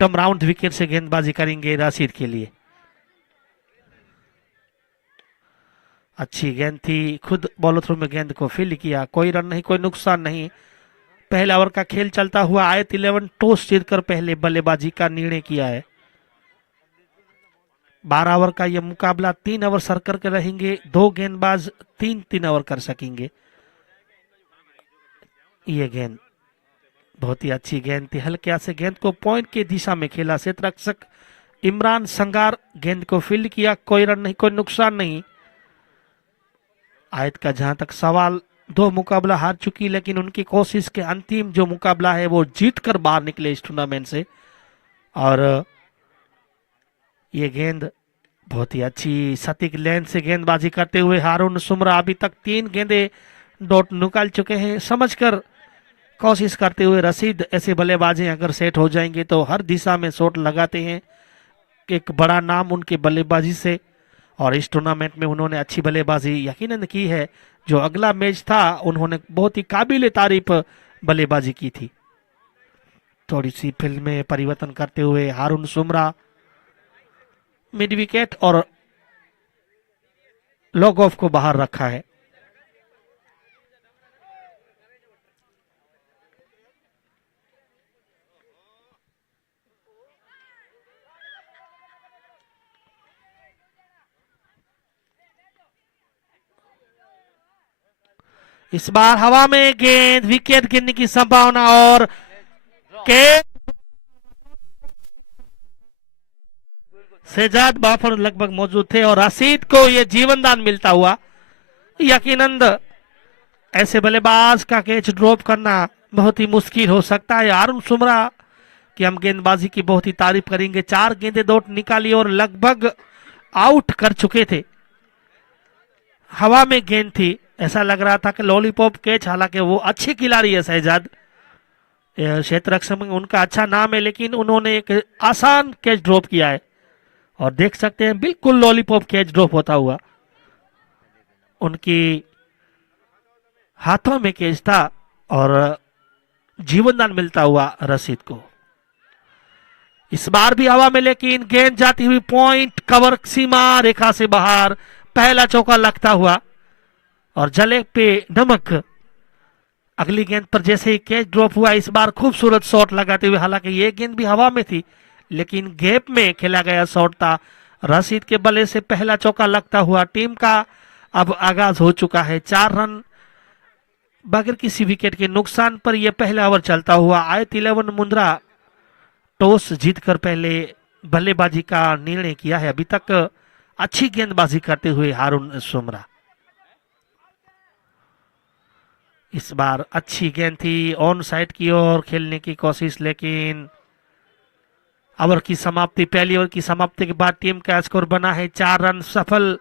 एकदम round wicket से गेंदबाजी करेंगे राशिद के लिए। अच्छी गेंद थी, खुद बॉलर थ्रू में गेंद को फील्ड किया, कोई रन नहीं, कोई नुकसान नहीं। पहले ओवर का खेल चलता हुआ आयत 11 टॉस जीतकर पहले बल्लेबाजी का निर्णय किया है। 12 ओवर का यह मुकाबला 3 ओवर सर्कल के रहेंगे, 2 गेंदबाज 3-3 ओवर कर सकेंगे। ये गेंद बहुत ही अच्छी गेंद थी, हल्के हाथ से गेंद को पॉइंट की दिशा में खेला क्षेत्ररक्षक इमरान संगार, गेंद को फील्ड किया, कोई रन नहीं, कोई नुकसान नहीं। आयत का जहां तक सवाल, 2 मुकाबला हार चुकी, लेकिन उनकी कोशिश के अंतिम जो मुकाबला है वो जीत कर बाहर निकले इस टूर्नामेंट से। और ये गेंद बहुत ही अच्छी सटीक लेंथ से गेंदबाजी करते हुए हारून सुमरा अभी तक 3 गेंदे डॉट निकाल चुके हैं। समझकर कोशिश करते हुए रशीद, ऐसे बल्लेबाजी अगर सेट हो जाएंगे तो हर दिशा में शॉट लगाते हैं। एक बड़ा नाम उनके बल्लेबाजी से, और इस टूर्नामेंट में उन्होंने अच्छी बल्लेबाजी यकीनन की है। जो अगला मैच था उन्होंने बहुत ही काबिल तारीफ बल्लेबाजी की थी। थोड़ी सी फील्ड में परिवर्तन करते हुए हारून सुमरा मिड विकेट और लॉग ऑफ को बाहर रखा है। इस बार हवा में गेंद, विकेट गिरने की संभावना, और शहजाद बाफर लगभग मौजूद थे और रशीद को यह जीवन दान मिलता हुआ। यकीनन ऐसे बल्लेबाज का कैच ड्रॉप करना बहुत ही मुश्किल हो सकता है। अरुण सुमरा की हम गेंदबाजी की बहुत ही तारीफ करेंगे। 4 गेंदे डॉट निकाली और लगभग आउट कर चुके थे। हवा में गेंद थी, ऐसा लग रहा था कि लॉलीपॉप कैच, हालांकि वो अच्छे खिलाड़ी है शहजाद, क्षेत्र रक्षक में उनका अच्छा नाम है, लेकिन उन्होंने एक आसान कैच ड्रॉप किया है। और देख सकते हैं बिल्कुल लॉलीपॉप कैच ड्रॉप होता हुआ, उनकी हाथों में कैच था और जीवनदान मिलता हुआ रशीद को। इस बार भी हवा में, लेकिन गेंद जाती हुई पॉइंट कवर सीमा रेखा से बाहर, पहला चौका लगता हुआ और जले पे नमक। अगली गेंद पर जैसे ही कैच ड्रॉप हुआ, इस बार खूबसूरत शॉट लगाते हुए, हालांकि ये गेंद भी हवा में थी लेकिन गैप में खेला गया शॉट था। रशीद के बल्ले से पहला चौका लगता हुआ टीम का अब आगाज हो चुका है। 4 रन बगैर किसी विकेट के नुकसान पर यह पहला ओवर चलता हुआ। आयत 11 मुंद्रा टॉस जीतकर पहले बल्लेबाजी का निर्णय किया है। अभी तक अच्छी गेंदबाजी करते हुए हारून सुमरा। इस बार अच्छी गेंद थी, ऑन साइड की ओर खेलने की कोशिश, लेकिन ओवर की समाप्ति, पहली ओवर की समाप्ति के बाद टीम का स्कोर बना है 4 रन। सफल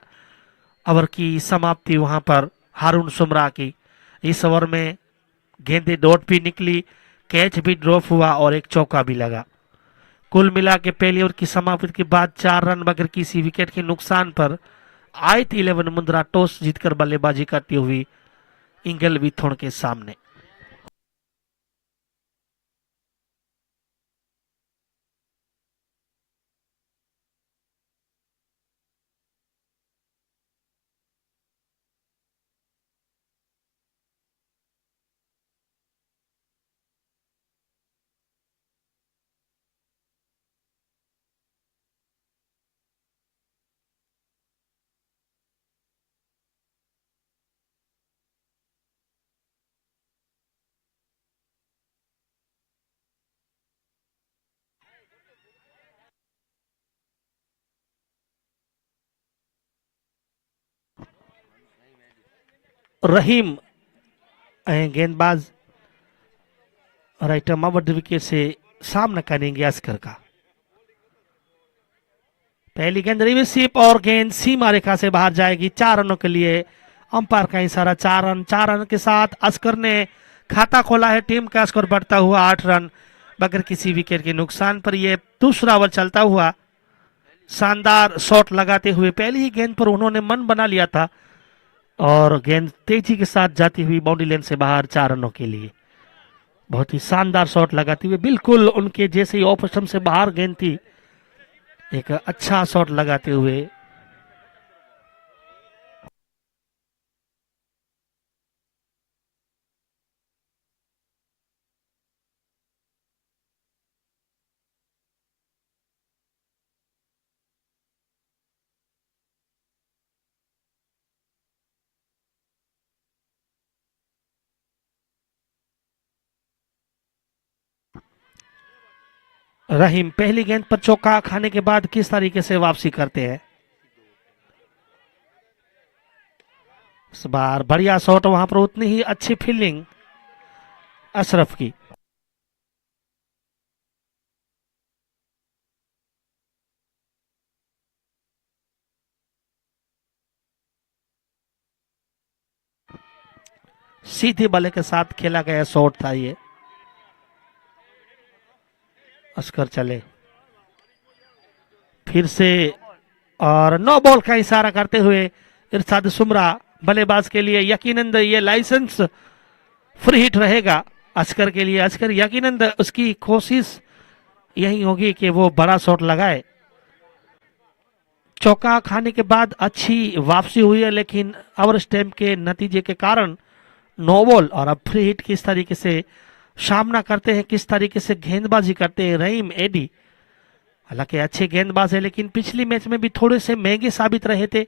ओवर की समाप्ति वहां पर हारून सुमरा की। इस ओवर में गेंदे डॉट भी निकली, कैच भी ड्रॉप हुआ और एक चौका भी लगा। कुल मिला के पहली ओवर की समाप्ति के बाद 4 रन बगैर किसी विकेट के नुकसान पर आयत 11 मुंद्रा टॉस जीतकर बल्लेबाजी करती हुई इंगल विथोण के सामने। रहीम गेंदबाज राइट मावर्ड विकेट से सामना करेंगे अस्कर का। पहली गेंद रिसीव और गेंद सीमा रेखा से बाहर जाएगी। 4 रनों के लिए अंपायर का इशारा। 4 रन, 4 रन के साथ अस्कर ने खाता खोला है। टीम का स्कोर बढ़ता हुआ 8 रन बगैर किसी विकेट के नुकसान पर यह दूसरा ओवर चलता हुआ। शानदार शॉट लगाते हुए पहली ही गेंद पर उन्होंने मन बना लिया था और गेंद तेजी के साथ जाती हुई बाउंड्री लाइन से बाहर 4 रनों के लिए। बहुत ही शानदार शॉट लगाते हुए, बिल्कुल उनके जैसे ही ऑफ स्टंप से बाहर गेंद थी, एक अच्छा शॉट लगाते हुए। रहीम पहली गेंद पर चौका खाने के बाद किस तरीके से वापसी करते हैं। इस बार बढ़िया शॉट, वहां पर उतनी ही अच्छी फील्डिंग अशरफ की। सीधे बल्ले के साथ खेला गया शॉट था ये। अस्कर चले फिर से, और नो बॉल का इशारा करते हुए इरशाद सुमरा बल्लेबाज के लिए यकीनन ये लाइसेंस फ्री हिट रहेगा अस्कर के लिए। अस्कर यकीनन उसकी कोशिश यही होगी कि वो बड़ा शॉट लगाए। चौका खाने के बाद अच्छी वापसी हुई है, लेकिन ओवर स्टैम्प के नतीजे के कारण नो बॉल। और अब फ्री हिट किस तरीके से सामना करते हैं, किस तरीके से गेंदबाजी करते हैं रहीम एडी। हालांकि अच्छे गेंदबाज है, लेकिन पिछली मैच में भी थोड़े से महंगे साबित रहे थे।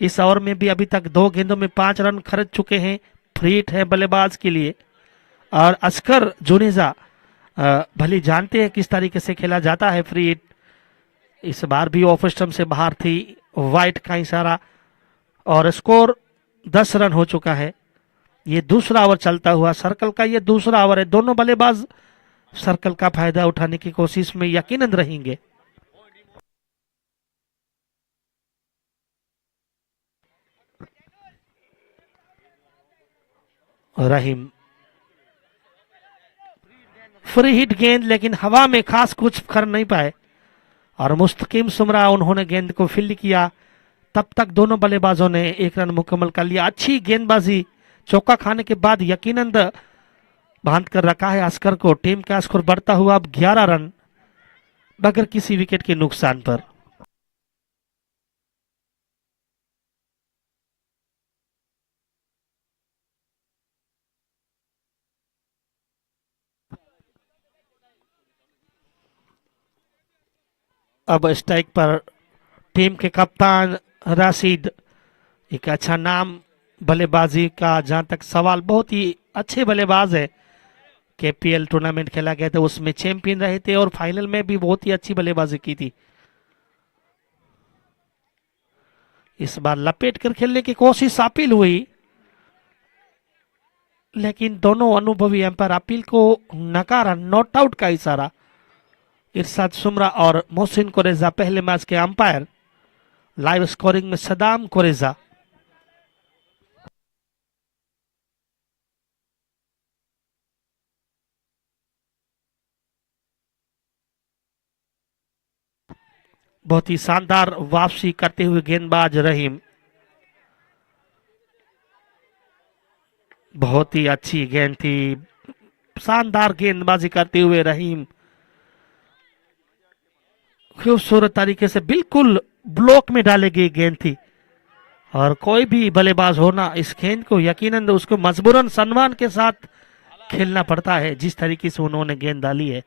इस ओवर में भी अभी तक 2 गेंदों में 5 रन खर्च चुके हैं। फ्री हिट है बल्लेबाज के लिए। और अस्कर जुनेजा भली जानते हैं किस तरीके से खेला जाता है फ्री हिट। इस बार भी ऑफ स्टंप से बाहर थी, वाइट का इशारा, और स्कोर 10 रन हो चुका है। ये दूसरा ओवर चलता हुआ सर्कल का, ये दूसरा ओवर है। दोनों बल्लेबाज सर्कल का फायदा उठाने की कोशिश में यकीनन रहेंगे। रहीम फ्री हिट गेंद, लेकिन हवा में खास कुछ कर नहीं पाए। और मुस्तकीम सुमरा उन्होंने गेंद को फील्ड किया। तब तक दोनों बल्लेबाजों ने 1 रन मुकम्मल कर लिया। अच्छी गेंदबाजी, चौका खाने के बाद यकीनन बांध कर रखा है अस्कर को। टीम का स्कोर बढ़ता हुआ अब 11 रन बगैर किसी विकेट के नुकसान पर। अब स्ट्राइक पर टीम के कप्तान राशिद, एक अच्छा नाम बल्लेबाजी का। जहां तक सवाल, बहुत ही अच्छे बल्लेबाज है। केपीएल टूर्नामेंट खेला गया था, उसमें चैंपियन रहे थे, और फाइनल में भी बहुत ही अच्छी बल्लेबाजी की थी। इस बार लपेट कर खेलने की कोशिश अपील हुई, लेकिन दोनों अनुभवी एम्पायर अपील को नकारा। नॉट आउट का इशारा। इरशाद सुमरा और मोहसिन कुरैजा पहले मैच के अंपायर। लाइव स्कोरिंग में सदाम कुरैजा। बहुत ही शानदार वापसी करते हुए गेंदबाज रहीम। बहुत ही अच्छी गेंद थी, शानदार गेंदबाजी करते हुए रहीम। खूबसूरत तरीके से बिल्कुल ब्लॉक में डाली गई गेंद थी। और कोई भी बल्लेबाज होना, इस गेंद को यकीनन उसको मजबूरन सम्मान के साथ खेलना पड़ता है, जिस तरीके से उन्होंने गेंद डाली है।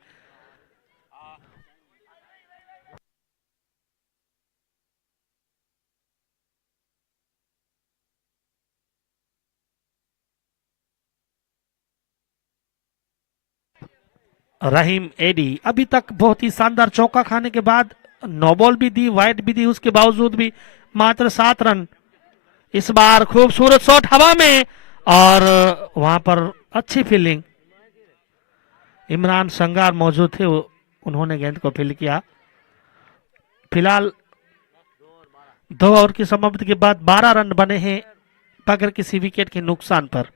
रहीम एडी अभी तक बहुत ही शानदार चौका खाने के बाद नो बॉल भी दी, वाइड भी दी, उसके बावजूद भी मात्र 7 रन। इस बार खूबसूरत शॉट हवा में, और वहां पर अच्छी फील्डिंग। इमरान संगार मौजूद थे, उन्होंने गेंद को फील्ड किया। फिलहाल 2 ओवर की समाप्ति के बाद 12 रन बने हैं बगैर किसी विकेट के नुकसान पर।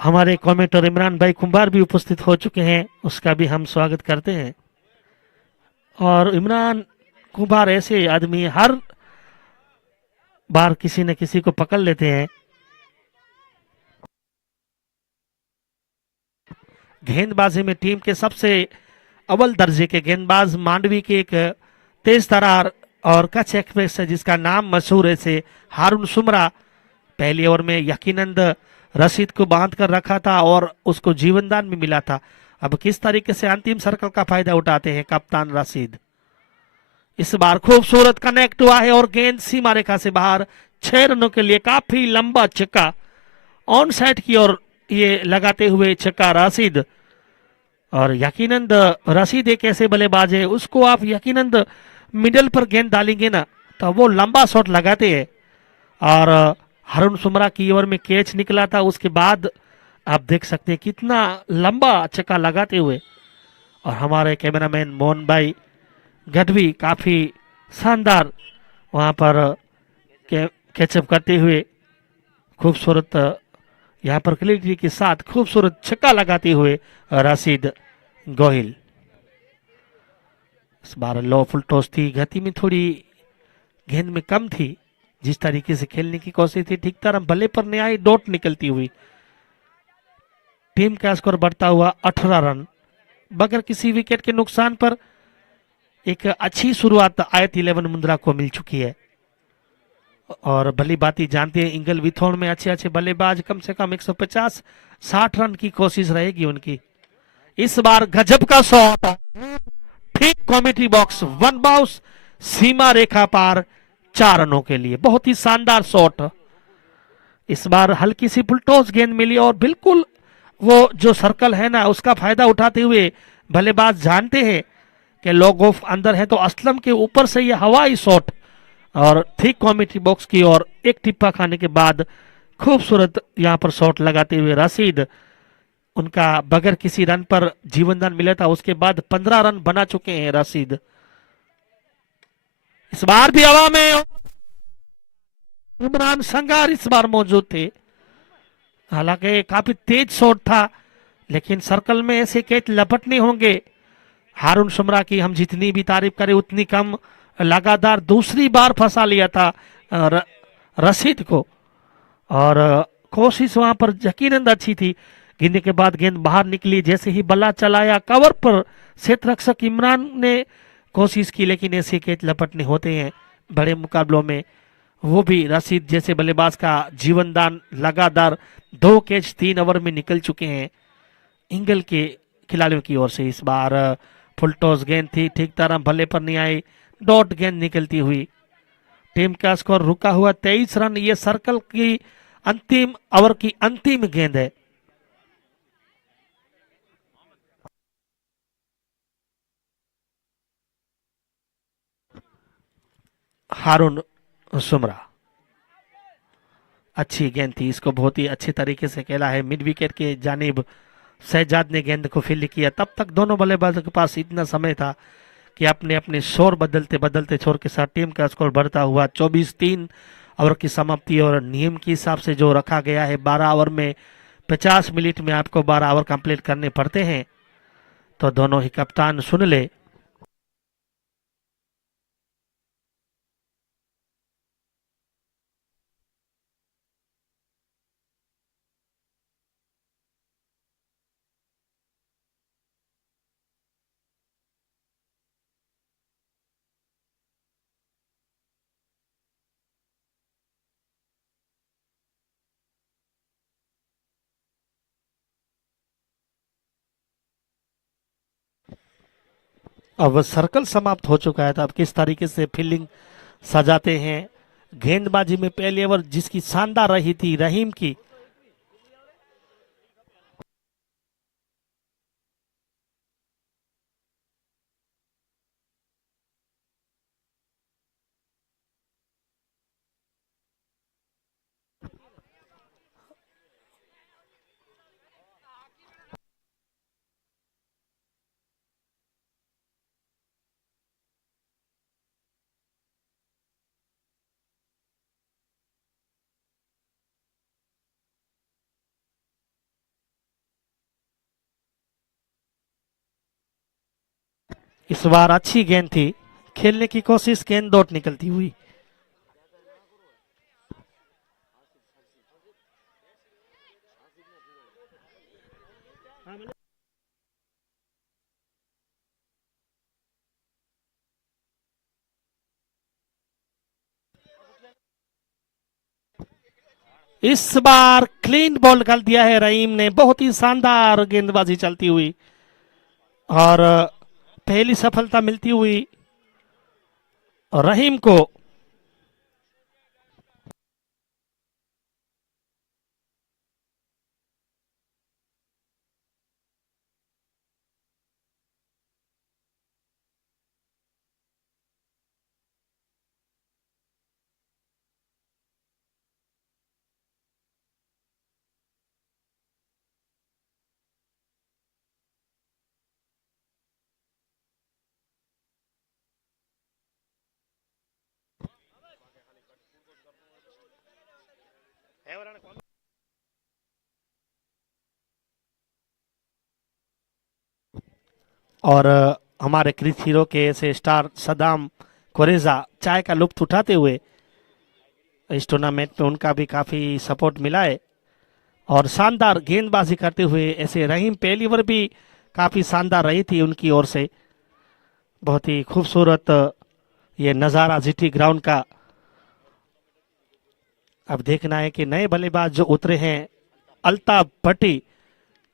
हमारे कमेंटर इमरान भाई कुंभार भी उपस्थित हो चुके हैं, उसका भी हम स्वागत करते हैं। और इमरान कुंभार ऐसे आदमी हर बार किसी न किसी को पकड़ लेते हैं। गेंदबाजी में टीम के सबसे अव्वल दर्जे के गेंदबाज मांडवी के एक तेज तरार और कच एक्सप्रेस है जिसका नाम मशहूर है से हारून सुमरा पहली ओवर में यकीनंद रशीद को बांध कर रखा था और उसको जीवनदान भी मिला था। अब किस तरीके से अंतिम सर्कल का फायदा उठाते हैं कप्तान रशीद। इस बार खूबसूरत कनेक्ट हुआ है और गेंद सीमा रेखा से बाहर 6 रनों के लिए काफी लंबा छक्का ऑन साइड की ओर ये लगाते हुए छक्का रशीद। और यकीनंद रशीद एक ऐसे बल्लेबाज है उसको आप यकीनंद मिडल पर गेंद डालेंगे ना तो वो लंबा शॉट लगाते हैं। और हारून सुमरा की ओवर में कैच निकला था उसके बाद आप देख सकते हैं कितना लंबा छक्का लगाते हुए। और हमारे कैमरामैन मोहन भाई गढ़वी काफी शानदार वहां पर कैचअप करते हुए खूबसूरत यहाँ पर क्लियरिटी के साथ खूबसूरत छक्का लगाते हुए राशिद गोहिल। इस बार लो फुल टॉस थी, गति में थोड़ी गेंद में कम थी, जिस तरीके से खेलने की कोशिश थी ठीक तरह बल्ले पर नहीं आई, डॉट निकलती हुई। टीम का स्कोर बढ़ता हुआ 18 रन बगैर किसी विकेट के नुकसान पर एक अच्छी शुरुआत आयत 11 मुंद्रा को मिल चुकी है। और भली बात ही जानते हैं इंगल विथोन में अच्छे अच्छे बल्लेबाज कम से कम 150-60 रन की कोशिश रहेगी उनकी। इस बार गजब का शॉट ठीक कॉमेडी बॉक्स वन बाउंस सीमा रेखा पार 4 रनों के लिए, बहुत ही शानदार शॉट। इस बार हल्की सी फुलटॉस गेंद मिली और बिल्कुल वो जो सर्कल है ना उसका फायदा उठाते हुए बल्लेबाज जानते हैं कि लॉग ऑफ अंदर है तो असलम के ऊपर से ये हवाई शॉट और ठीक कॉमेडी बॉक्स की ओर एक टिप्पा खाने के बाद खूबसूरत यहां पर शॉट लगाते हुए रशीद उनका बगैर किसी रन पर जीवनदान मिला था, उसके बाद 15 रन बना चुके हैं रशीद। इस बार भी हवा में इमरान संगार इस बार मौजूद थे, हालांकि काफी तेज शॉट था लेकिन सर्कल में ऐसे कैच लपटने होंगे। हारून सुमरा की हम जितनी भी तारीफ करें उतनी कम, लगातार दूसरी बार फंसा लिया था रशीद को। और कोशिश वहां पर यकीनन अच्छी थी, गिरने के बाद गेंद बाहर निकली, जैसे ही बल्ला चलाया कवर पर क्षेत्ररक्षक इमरान ने कोशिश की लेकिन ऐसे कैच लपटने होते हैं बड़े मुकाबलों में। वो भी रशीद जैसे बल्लेबाज का जीवनदान लगातार 2 कैच 3 ओवर में निकल चुके हैं इंगल के खिलाड़ियों की ओर से। इस बार फुल टॉस गेंद थी, ठीक तरह बल्ले पर नहीं आई, डॉट गेंद निकलती हुई। टीम का स्कोर रुका हुआ 23 रन। ये सर्कल की अंतिम ओवर की अंतिम गेंद है। हारून सुमरा अच्छी गेंद थी, इसको बहुत ही अच्छे तरीके से खेला है मिड विकेट के जानिब शहजाद ने गेंद को फील्ड किया। तब तक दोनों बल्लेबाजों के पास इतना समय था कि अपने अपने शोर बदलते बदलते छोर के साथ टीम का स्कोर बढ़ता हुआ 24-3 ओवर की समाप्ति। और नियम के हिसाब से जो रखा गया है 12 ओवर में 50 मिनट में आपको 12 ओवर कंप्लीट करने पड़ते हैं, तो दोनों ही कप्तान सुन ले। अब सर्कल समाप्त हो चुका है तो अब किस तरीके से फील्डिंग सजाते हैं। गेंदबाजी में पहली ओवर जिसकी शानदार रही थी रहीम की, इस बार अच्छी गेंद थी, खेलने की कोशिश, गेंद डॉट निकलती हुई। इस बार क्लीन बॉल कर दिया है रहीम ने, बहुत ही शानदार गेंदबाजी चलती हुई और पहली सफलता मिलती हुई रहीम को। और हमारे क्रिस हीरो के ऐसे स्टार सदाम कोरेजा चाय का लुत्फ उठाते हुए इस टूर्नामेंट में उनका भी काफी सपोर्ट मिला है और शानदार गेंदबाजी करते हुए ऐसे रहीम पहली ओवर भी काफी शानदार रही थी उनकी ओर से। बहुत ही खूबसूरत ये नजारा जीटी ग्राउंड का। अब देखना है कि नए बल्लेबाज जो उतरे हैं, अल्ताफ भट्टी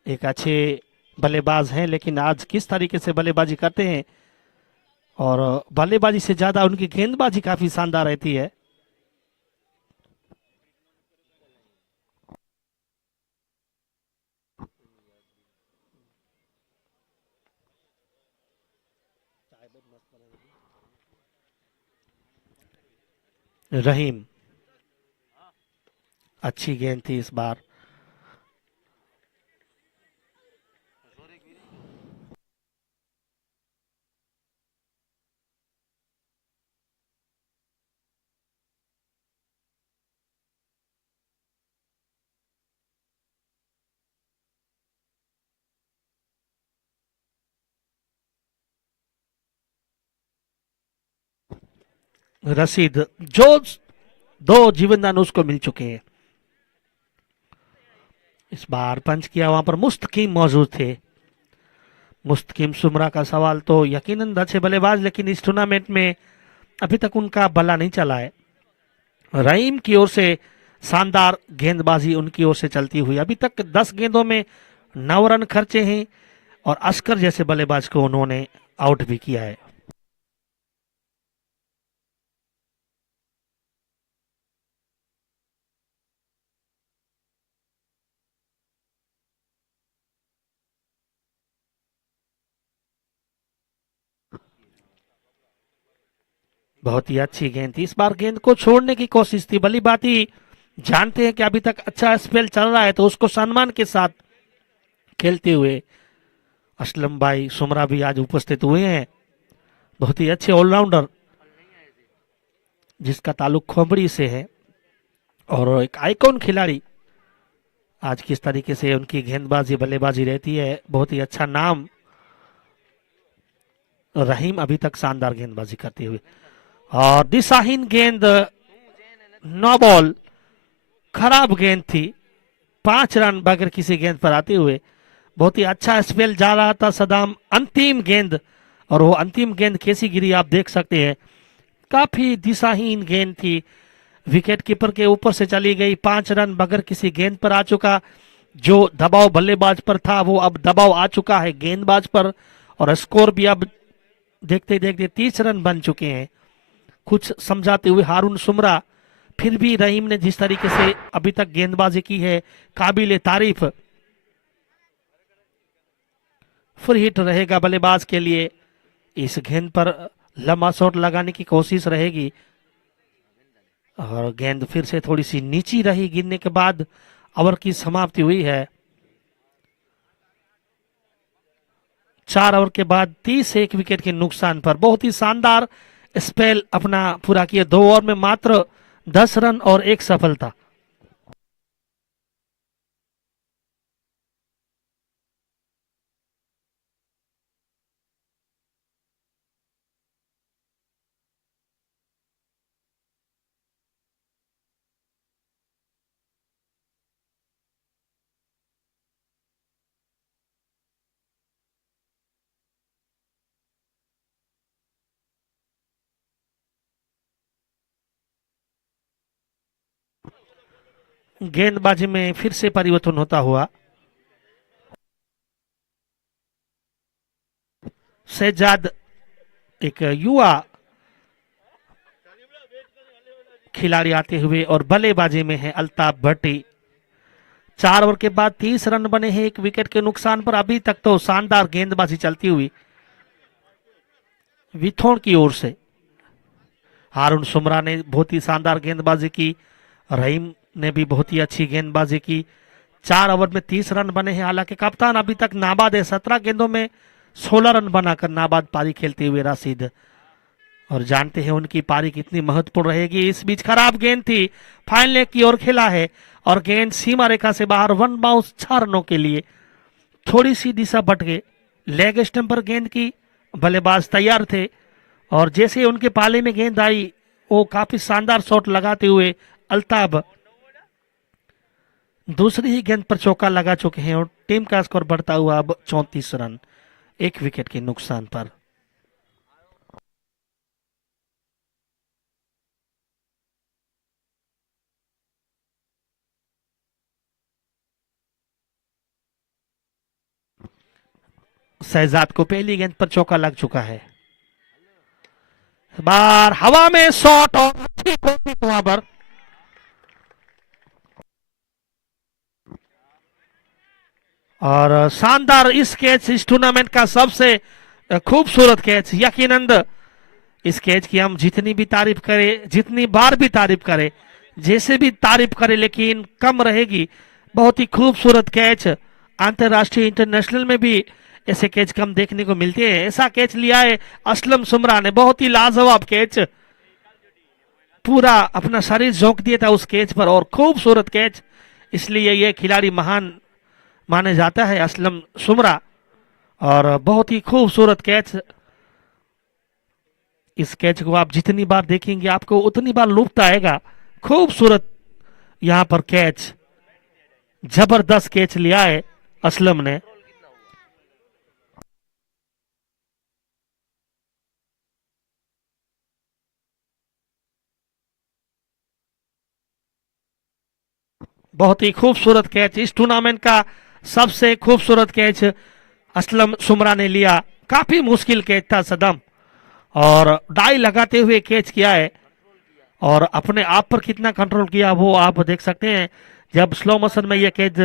एक अच्छे बल्लेबाज हैं, लेकिन आज किस तरीके से बल्लेबाजी करते हैं और बल्लेबाजी से ज्यादा उनकी गेंदबाजी काफी शानदार रहती है। रहीम, अच्छी गेंद थी इस बार। रशीद, जो दो जीवनदान उसको मिल चुके हैं। इस बार पंच किया, वहां पर मुस्तकीम मौजूद थे। मुस्तकीम सुमरा का सवाल तो यकीनन अच्छे बल्लेबाज, लेकिन इस टूर्नामेंट में अभी तक उनका बल्ला नहीं चला है। रहीम की ओर से शानदार गेंदबाजी उनकी ओर से चलती हुई, अभी तक 10 गेंदों में 9 रन खर्चे हैं और अस्कर जैसे बल्लेबाज को उन्होंने आउट भी किया है। बहुत ही अच्छी गेंद थी, इस बार गेंद को छोड़ने की कोशिश थी। भली बात ही जानते हैं कि अभी तक अच्छा स्पेल चल रहा है तो उसको सम्मान के साथ खेलते हुए असलम भाई सुमरा भी आज उपस्थित हुए हैं। बहुत ही अच्छे ऑलराउंडर जिसका ताल्लुक खोबड़ी से है और एक आइकॉन खिलाड़ी। आज किस तरीके से उनकी गेंदबाजी बल्लेबाजी रहती है, बहुत ही अच्छा नाम। रहीम अभी तक शानदार गेंदबाजी करते हुए और दिशाहीन गेंद, नो बॉल, खराब गेंद थी। 5 रन बगैर किसी गेंद पर आते हुए बहुत ही अच्छा स्पेल जा रहा था सदाम। अंतिम गेंद, और वो अंतिम गेंद कैसी गिरी आप देख सकते हैं, काफी दिशाहीन गेंद थी, विकेट कीपर के ऊपर से चली गई। 5 रन बगैर किसी गेंद पर आ चुका। जो दबाव बल्लेबाज पर था वो अब दबाव आ चुका है गेंदबाज पर और स्कोर भी अब देखते देखते 30 रन बन चुके हैं। कुछ समझाते हुए हारून सुमरा, फिर भी रहीम ने जिस तरीके से अभी तक गेंदबाजी की है, काबिल तारीफ। फिर हिट रहेगा बल्लेबाज के लिए, इस गेंद पर लंबा शॉट लगाने की कोशिश रहेगी और गेंद फिर से थोड़ी सी नीची रही गिरने के बाद। ओवर की समाप्ति हुई है। 4 ओवर के बाद 31 विकेट के नुकसान पर बहुत ही शानदार स्पेल अपना पूरा किया। 2 ओवर में मात्र 10 रन और 1 सफलता। गेंदबाजी में फिर से परिवर्तन होता हुआ। शहजाद एक युवा खिलाड़ी आते हुए और बल्लेबाजी में है अल्ताफ भट्टी। 4 ओवर के बाद 30 रन बने हैं 1 विकेट के नुकसान पर। अभी तक तो शानदार गेंदबाजी चलती हुई विथोड़ की ओर से। हारून सुमरा ने बहुत ही शानदार गेंदबाजी की, रहीम ने भी बहुत ही अच्छी गेंदबाजी की। 4 ओवर में 30 रन बने हैं। हालांकि कप्तान अभी तक नाबाद है, 17 गेंदों में 16 रन बनाकर नाबाद पारी खेलते हुए राशिद, और जानते हैं उनकी पारी कितनी महत्वपूर्ण रहेगी। इस बीच खराब गेंद थी, फाइन लेग की ओर खेला है और गेंद सीमा रेखा से बाहर, 1 बाउंस 6 रनों के लिए। थोड़ी सी दिशा भटक गई, लेग स्टंप पर गेंद की, बल्लेबाज तैयार थे और जैसे उनके पाले में गेंद आई वो काफी शानदार शॉट लगाते हुए अल्ताब दूसरी ही गेंद पर चौका लगा चुके हैं और टीम का स्कोर बढ़ता हुआ अब 34 रन 1 विकेट के नुकसान पर। शहजाद को पहली गेंद पर चौका लग चुका है। बार हवा में शॉट और अच्छी कोशिश वहां पर। और शानदार इस कैच, इस टूर्नामेंट का सबसे खूबसूरत कैच। यकीनन इस कैच की हम जितनी भी तारीफ करें, जितनी बार भी तारीफ करें, जैसे भी तारीफ करें, लेकिन कम रहेगी। बहुत ही खूबसूरत कैच, अंतरराष्ट्रीय इंटरनेशनल में भी ऐसे कैच कम देखने को मिलते हैं। ऐसा कैच लिया है असलम सुमरा ने, बहुत ही लाजवाब कैच, पूरा अपना शरीर झोंक दिया था उस कैच पर और खूबसूरत कैच। इसलिए ये खिलाड़ी महान माने जाता है असलम सुमरा, और बहुत ही खूबसूरत कैच। इस कैच को आप जितनी बार देखेंगे आपको उतनी बार लुत्फ आएगा। खूबसूरत यहां पर कैच, जबरदस्त कैच लिया है असलम ने। बहुत ही खूबसूरत कैच, इस टूर्नामेंट का सबसे खूबसूरत कैच असलम सुमरा ने लिया। काफी मुश्किल कैच था सदम, और डाई लगाते हुए कैच किया है और अपने आप पर कितना कंट्रोल किया वो आप देख सकते हैं। जब स्लो मोशन में यह कैच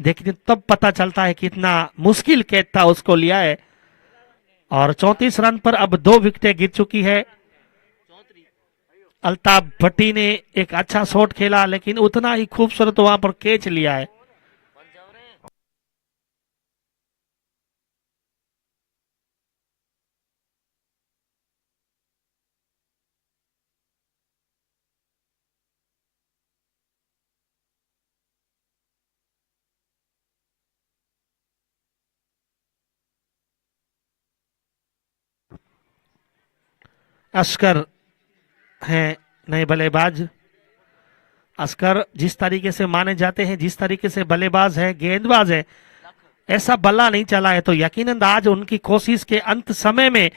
देखते तब पता चलता है कितना मुश्किल कैच था, उसको लिया है। और 34 रन पर अब 2 विकेटें गिर चुकी है। अल्ताफ भट्टी ने एक अच्छा शॉट खेला, लेकिन उतना ही खूबसूरत वहां पर कैच लिया है। अस्कर हैं नए बल्लेबाज। अस्कर जिस तरीके से माने जाते हैं, जिस तरीके से बल्लेबाज है, गेंदबाज है, ऐसा बल्ला नहीं चला है। तो यकीनन आज उनकी कोशिश के अंत समय में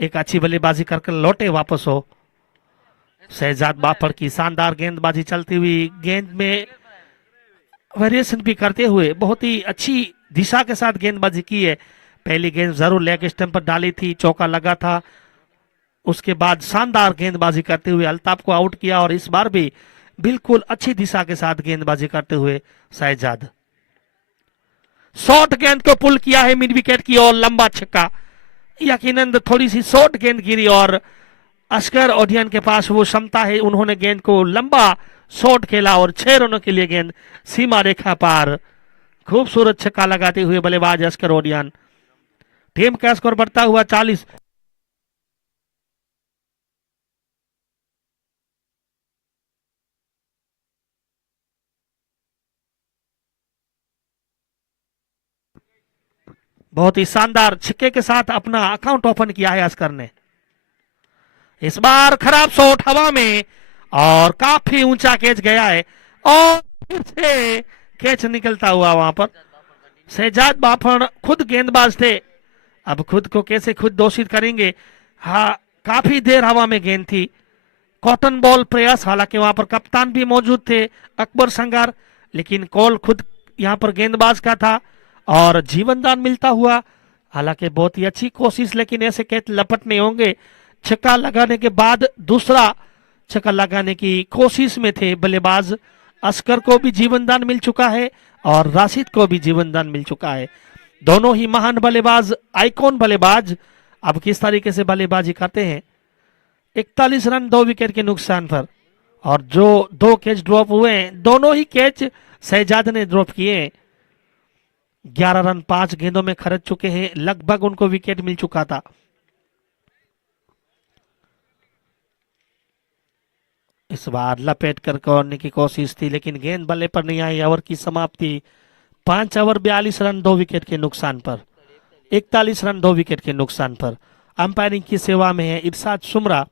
एक अच्छी बल्लेबाजी करके लौटे वापस हो। शहजाद बाफड़ की शानदार गेंदबाजी चलती हुई, गेंद में वेरिएशन भी करते हुए बहुत ही अच्छी दिशा के साथ गेंदबाजी की है। पहली गेंद जरूर लेग स्टंप पर डाली थी, चौका लगा था। उसके बाद शानदार गेंदबाजी करते हुए अल्ताफ को आउट किया और इस बार भी बिल्कुल अच्छी दिशा के साथ गेंदबाजी करते हुए शहजाद शॉर्ट गेंद को पुल किया है मिड विकेट की और लंबा छक्का। यकीनन थोड़ी सी शॉर्ट गेंद गिरी और अस्कर ओडियन के पास वो क्षमता है, उन्होंने गेंद को लंबा शॉट खेला और 6 रनों के लिए गेंद सीमा रेखा पार। खूबसूरत छक्का लगाते हुए बल्लेबाज अस्कर ओडियन। टीम का स्कोर बढ़ता हुआ 40। बहुत ही शानदार छक्के के साथ अपना अकाउंट ओपन किया है अस्कर ने। इस बार खराब शॉट हवा में और काफी ऊंचा कैच गया है और फिर से कैच निकलता हुआ वहां पर। शहजाद बाफड़ खुद गेंदबाज थे, अब खुद को कैसे खुद दोषित करेंगे। हाँ, काफी देर हवा में गेंद थी, कॉटन बॉल प्रयास, हालांकि वहां पर कप्तान भी मौजूद थे अकबर संगार, लेकिन कॉल खुद यहां पर गेंदबाज का था और जीवनदान मिलता हुआ। हालांकि बहुत ही अच्छी कोशिश, लेकिन ऐसे कैच लपटने होंगे। छक्का लगाने के बाद दूसरा छक्का लगाने की कोशिश में थे बल्लेबाज। असगर को भी जीवनदान मिल चुका है और राशिद को भी जीवनदान मिल चुका है। दोनों ही महान बल्लेबाज, आइकॉन बल्लेबाज अब किस तरीके से बल्लेबाजी करते हैं। 41 रन 2 विकेट के नुकसान पर, और जो 2 कैच ड्रॉप हुए हैं दोनों ही कैच शहजाद ने ड्रॉप किए हैं। 11 रन 5 गेंदों में खर्च चुके हैं, लगभग उनको विकेट मिल चुका था। इस बार लपेट कर करने की कोशिश थी, लेकिन गेंद बल्ले पर नहीं आई। ओवर की समाप्ति 5 ओवर 42 रन 2 विकेट के नुकसान पर, 41 रन 2 विकेट के नुकसान पर। अंपायरिंग की सेवा में है इरशाद सुमरा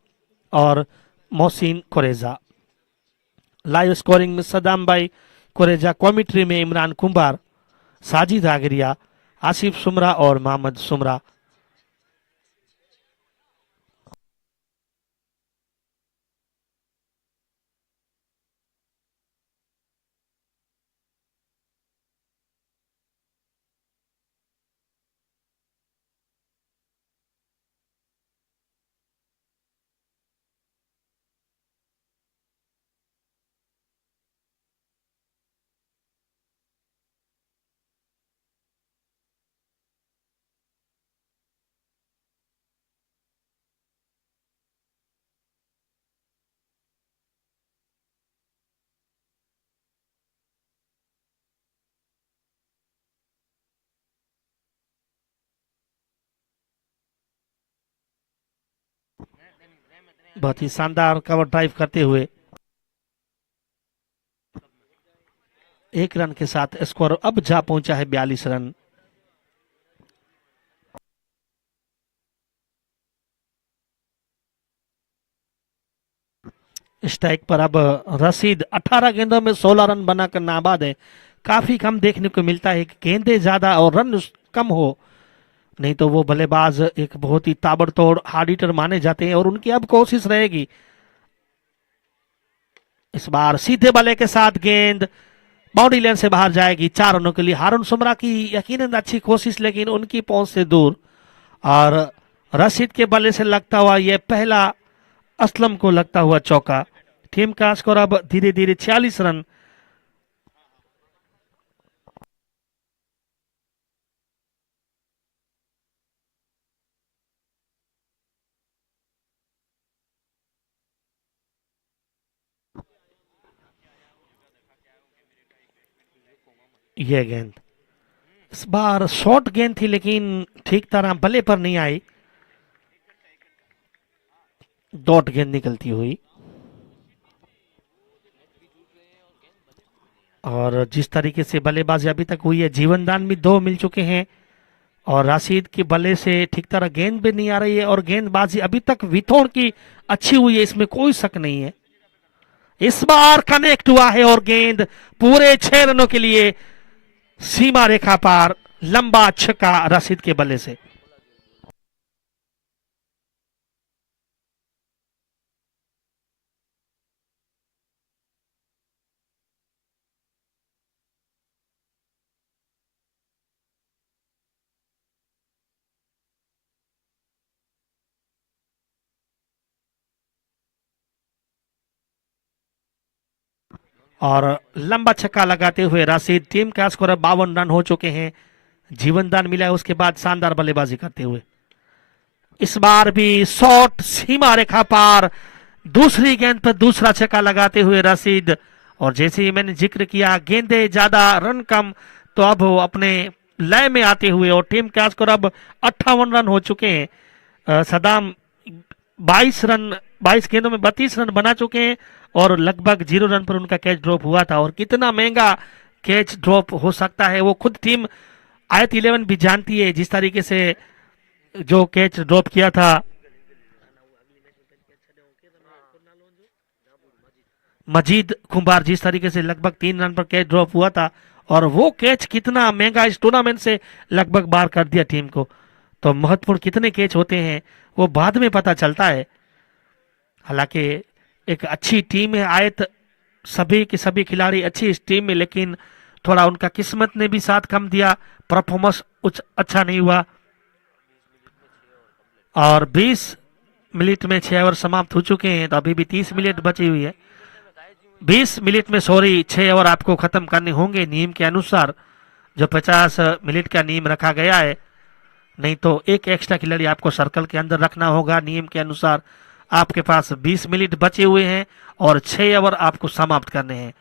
और मोहसिन कुरेजा। लाइव स्कोरिंग में सदाम भाई कुरेजा, कॉमेंट्री में इमरान कुंभार, साजिद आगरिया, आसिफ सुमरा और मोहम्मद सुमरा। बहुत ही शानदार कवर ड्राइव करते हुए 1 रन के साथ स्कोर अब जा पहुंचा है 42 रन। स्ट्राइक पर अब रशीद 18 गेंदों में 16 रन बनाकर नाबाद है। काफी कम देखने को मिलता है कि गेंदे ज्यादा और रन कम हो, नहीं तो वो बल्लेबाज एक बहुत ही ताबड़तोड़ हार्ड हिटर माने जाते हैं और उनकी अब कोशिश रहेगी। इस बार सीधे बल्ले के साथ गेंद बाउंड्री लाइन से बाहर जाएगी 4 रनों के लिए। हारून सुमरा की यकीनन अच्छी कोशिश, लेकिन उनकी पहुंच से दूर। और रशीद के बल्ले से लगता हुआ यह पहला असलम को लगता हुआ चौका। टीम का स्कोर अब धीरे धीरे 46 रन। यह गेंद इस बार शॉर्ट गेंद थी, लेकिन ठीक तरह बल्ले पर नहीं आई। डॉट गेंद निकलती हुई, और जिस तरीके से बल्लेबाजी अभी तक हुई है, जीवनदान भी 2 मिल चुके हैं और राशिद के बल्ले से ठीक तरह गेंद भी नहीं आ रही है। और गेंदबाजी अभी तक विथोड़ की अच्छी हुई है, इसमें कोई शक नहीं है। इस बार कनेक्ट हुआ है और गेंद पूरे 6 रनों के लिए सीमा रेखा पार। लंबा छक्का राशिद के बल्ले से। और लंबा छक्का लगाते हुए राशिद, टीम का स्कोर 52 रन हो चुके हैं। जीवनदान मिला है उसके बाद शानदार बल्लेबाजी करते हुए। इस बार भी शॉट सीमा रेखा पार, दूसरी गेंद पर दूसरा छक्का लगाते हुए राशिद। और जैसे ही मैंने जिक्र किया, गेंदे ज्यादा रन कम, तो अब वो अपने लय में आते हुए, और टीम का स्कोर अब 58 रन हो चुके हैं। सदाम 22 गेंदों में 32 रन बना चुके हैं और लगभग 0 रन पर उनका कैच ड्रॉप हुआ था। और कितना महंगा कैच ड्रॉप हो सकता है वो खुद टीम आयत 11 भी जानती है। जिस तरीके से जो कैच ड्रॉप किया था मजीद कुंभार, जिस तरीके से लगभग 3 रन पर कैच ड्रॉप हुआ था, और वो कैच कितना महंगा इस टूर्नामेंट से लगभग बाहर कर दिया टीम को। तो महत्वपूर्ण कितने कैच होते हैं वो बाद में पता चलता है। हालांकि एक अच्छी टीम है, आए सभी के सभी खिलाड़ी अच्छी इस टीम में, लेकिन थोड़ा उनका किस्मत ने भी साथ कम दिया, परफॉर्मेंस कुछ अच्छा नहीं हुआ। और 20 मिनट में 6 ओवर समाप्त हो चुके हैं, तो अभी भी 30 मिनट बची हुई है। 20 मिनट में 6 ओवर आपको खत्म करने होंगे नियम के अनुसार, जो 50 मिनट का नियम रखा गया है। नहीं तो एक एक्स्ट्रा खिलाड़ी आपको सर्कल के अंदर रखना होगा नियम के अनुसार। आपके पास 20 मिनट बचे हुए हैं और 6 ओवर आपको समाप्त करने हैं।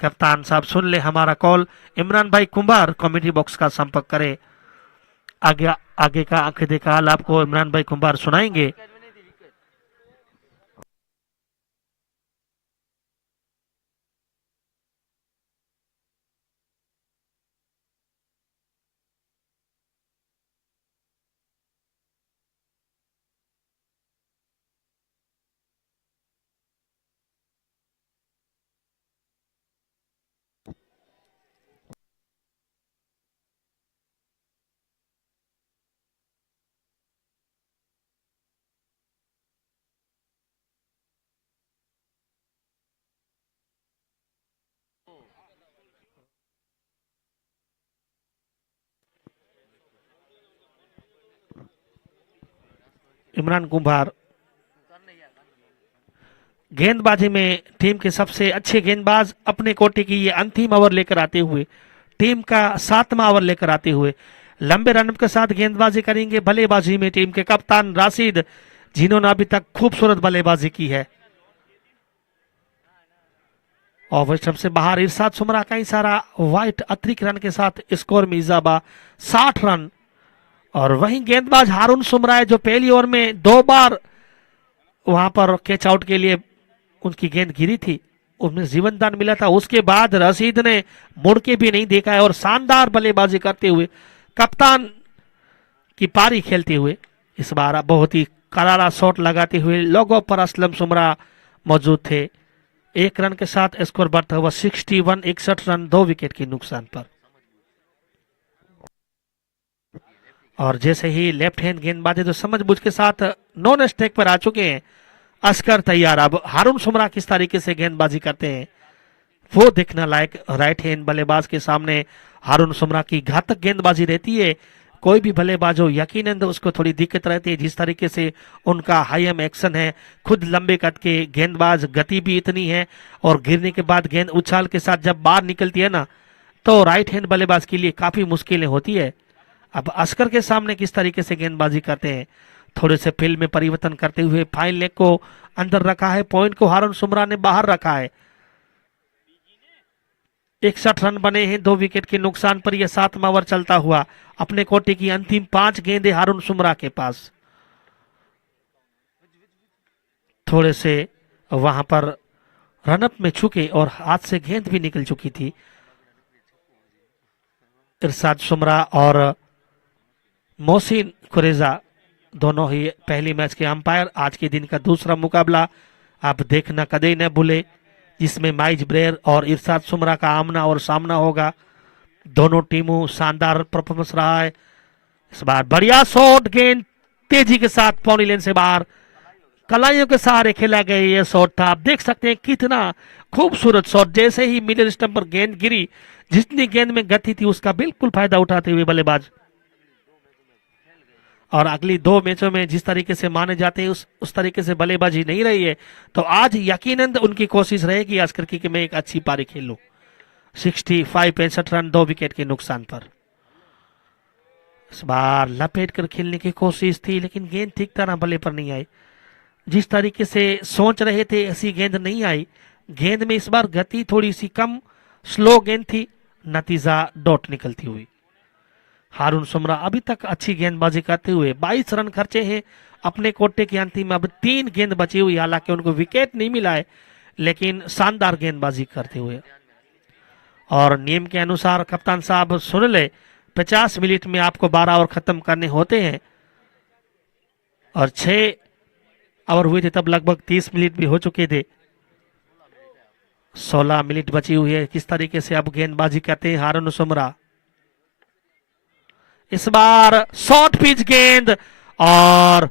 कप्तान साहब सुन ले हमारा कॉल। इमरान भाई कुंभार कॉमेडी बॉक्स का संपर्क करें। आगे आगे का आंखें देखा हाल आपको इमरान भाई कुंभार सुनाएंगे। इमरान कुंभार गेंदबाजी में टीम के सबसे अच्छे गेंदबाज, अपने कोटे की ये अंतिम ओवर लेकर आते हुए, टीम का 7वां ओवर लेकर आते हुए लंबे रन के साथ गेंदबाजी करेंगे। बल्लेबाजी में टीम के कप्तान राशिद, जिन्होंने अभी तक खूबसूरत बल्लेबाजी की है। और सबसे बाहर इरशाद सुमरा का इशारा, वाइट अतिरिक्त रन के साथ स्कोर में इजाफा 60 रन। और वहीं गेंदबाज हारून सुमरा है, जो पहली ओवर में 2 बार वहां पर कैच आउट के लिए उनकी गेंद गिरी थी, उसमें जीवन दान मिला था। उसके बाद रशीद ने मुड़ के भी नहीं देखा है और शानदार बल्लेबाजी करते हुए, कप्तान की पारी खेलते हुए इस बार बहुत ही करारा शॉट लगाते हुए लोगों पर असलम सुमरा मौजूद थे। 1 रन के साथ स्कोर बढ़ता हुआ 61 रन 2 विकेट के नुकसान पर। और जैसे ही लेफ्ट हैंड गेंदबाजी तो समझबूझ के साथ नॉन स्ट्राइक पर आ चुके हैं। अस्कर तैयार। अब हारून सुमरा किस तरीके से गेंदबाजी करते हैं वो देखना लायक। राइट हैंड बल्लेबाज के सामने हारून सुमरा की घातक गेंदबाजी रहती है। कोई भी बल्लेबाज हो यकीनन उसको थोड़ी दिक्कत रहती है, जिस तरीके से उनका हाई एम एक्शन है। खुद लंबे कद के गेंदबाज, गति भी इतनी है और गिरने के बाद गेंद उछाल के साथ जब बाहर निकलती है ना, तो राइट हैंड बल्लेबाज के लिए काफी मुश्किलें होती है। अब अस्कर के सामने किस तरीके से गेंदबाजी करते हैं, थोड़े से फील्ड में परिवर्तन करते हुए फाइन लेग को अंदर रखा है, पॉइंट को हारून सुमरा ने बाहर रखा है। 61 रन बने हैं 2 विकेट के नुकसान पर। यह 7वां ओवर चलता हुआ, अपने कोटे की अंतिम 5 गेंदें हारून सुमरा के पास। थोड़े से वहां पर रनअप में चुके और हाथ से गेंद भी निकल चुकी थी। इरशाद सुमरा और मोहसिन कुरेजा दोनों ही पहली मैच के अंपायर। आज के दिन का दूसरा मुकाबला आप देखना कदे न भूले, जिसमें माइज ब्रेयर और इरशाद सुमरा का आमना और सामना होगा। दोनों टीमों शानदार परफॉर्मेंस रहा है इस बार। बढ़िया शॉट, गेंद तेजी के साथ पौनी लेन से बाहर, कलाइयों के सहारे खेला गया ये शॉट था। आप देख सकते हैं कितना खूबसूरत शॉट। जैसे ही मिडिल स्टंप पर गेंद गिरी, जितनी गेंद में गति थी उसका बिल्कुल फायदा उठाते हुए बल्लेबाज। और अगली 2 मैचों में जिस तरीके से माने जाते हैं उस तरीके से बल्लेबाजी नहीं रही है, तो आज यकीनन उनकी कोशिश रहेगी अस्कर की कि मैं एक अच्छी पारी खेलूं। 65 रन 2 विकेट के नुकसान पर। इस बार लपेट कर खेलने की कोशिश थी, लेकिन गेंद ठीक तरह बल्ले पर नहीं आई। जिस तरीके से सोच रहे थे ऐसी गेंद नहीं आई। गेंद में इस बार गति थोड़ी सी कम, स्लो गेंद थी, नतीजा डॉट निकलती हुई। हारून सुमरा अभी तक अच्छी गेंदबाजी करते हुए 22 रन खर्चे हैं अपने कोटे के अंतिम। अब 3 गेंद बची हुई, हालांकि उनको विकेट नहीं मिला है, लेकिन शानदार गेंदबाजी करते हुए। और नियम के अनुसार कप्तान साहब सुन ले, 50 मिनट में आपको 12 ओवर खत्म करने होते हैं और 6 ओवर हुए थे तब लगभग 30 मिनट भी हो चुके थे। 16 मिनट बची हुई है। किस तरीके से अब गेंदबाजी करते हैं हारून सुमरा। इस बार शॉर्ट पिच गेंद और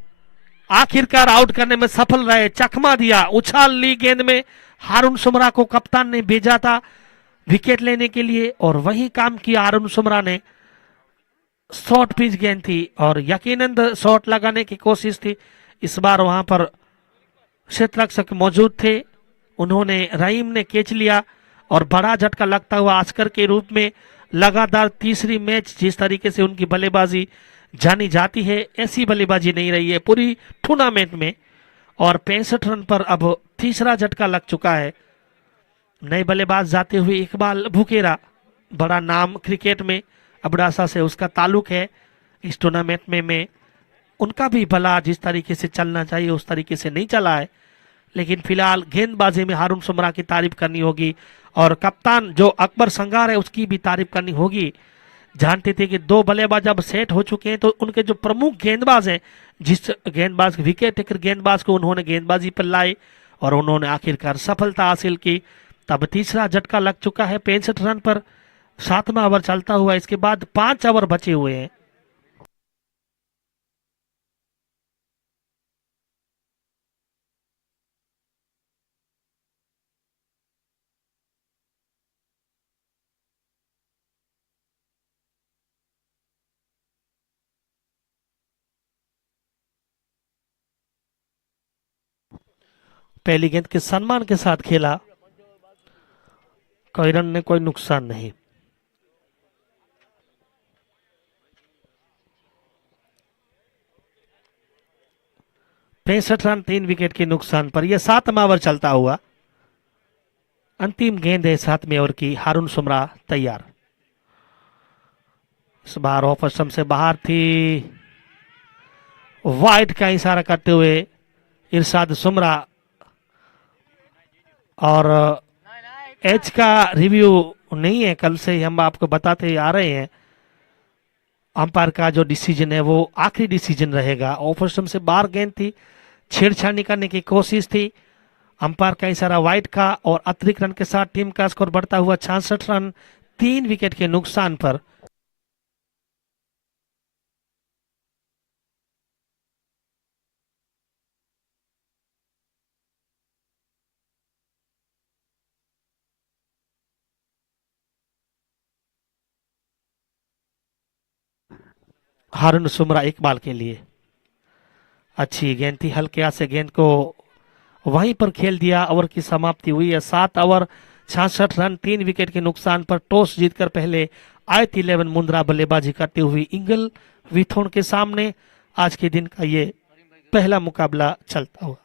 आखिरकार आउट करने में सफल रहे, चकमा दिया, उछाल ली गेंद में। हारून सुमरा को कप्तान ने भेजा था विकेट लेने के लिए और वही काम किया हारून सुमरा ने। शॉर्ट पिच गेंद थी और यकीनन शॉट लगाने की कोशिश थी। इस बार वहां पर क्षेत्ररक्षक मौजूद थे, उन्होंने रहीम ने कैच लिया और बड़ा झटका लगता हुआ आस्कर के रूप में लगातार तीसरी मैच जिस तरीके से उनकी बल्लेबाजी जानी जाती है, ऐसी बल्लेबाजी नहीं रही है पूरी टूर्नामेंट में। और 65 रन पर अब तीसरा झटका लग चुका है। नए बल्लेबाज जाते हुए इकबाल भुकेरा, बड़ा नाम क्रिकेट में, अबडासा से उसका ताल्लुक है। इस टूर्नामेंट में उनका भी भला जिस तरीके से चलना चाहिए उस तरीके से नहीं चला है, लेकिन फिलहाल गेंदबाजी में हारून सुमरा की तारीफ करनी होगी और कप्तान जो अकबर संगार है उसकी भी तारीफ करनी होगी। जानते थे कि दो बल्लेबाज अब सेट हो चुके हैं, तो उनके जो प्रमुख गेंदबाज हैं, जिस गेंदबाज विकेट टेकर गेंदबाज को उन्होंने गेंदबाजी पर लाए और उन्होंने आखिरकार सफलता हासिल की। तब तीसरा झटका लग चुका है 65 रन पर, 7वां ओवर चलता हुआ। इसके बाद 5 ओवर बचे हुए हैं। पहली गेंद के सम्मान के साथ खेला, कोई रन ने कोई नुकसान नहीं। पैंसठ रन 3 विकेट के नुकसान पर यह 7वां ओवर चलता हुआ। अंतिम गेंद है 7वें ओवर की। हारून सुमरा तैयार। इस बार ऑफ स्टंप से बाहर थी, वाइड का इशारा करते हुए इरशाद सुमरा। और एच का रिव्यू नहीं है, कल से हम आपको बताते आ रहे हैं। अंपायर का जो डिसीजन है वो आखिरी डिसीजन रहेगा। ऑफ स्टंप से बाहर गेंद थी, छेड़छाड़ी करने की कोशिश थी। अंपायर का इशारा वाइड का और अतिरिक्त रन के साथ टीम का स्कोर बढ़ता हुआ 66 रन 3 विकेट के नुकसान पर। हारून सुमरा इकबाल के लिए अच्छी गेंद थी, हल्के हाथ से गेंद को वहीं पर खेल दिया। ओवर की समाप्ति हुई है। 7 ओवर 66 रन 3 विकेट के नुकसान पर। टॉस जीतकर पहले आयत 11 मुंद्रा बल्लेबाजी करते हुए इंगल विथोन के सामने आज के दिन का ये पहला मुकाबला चलता हुआ।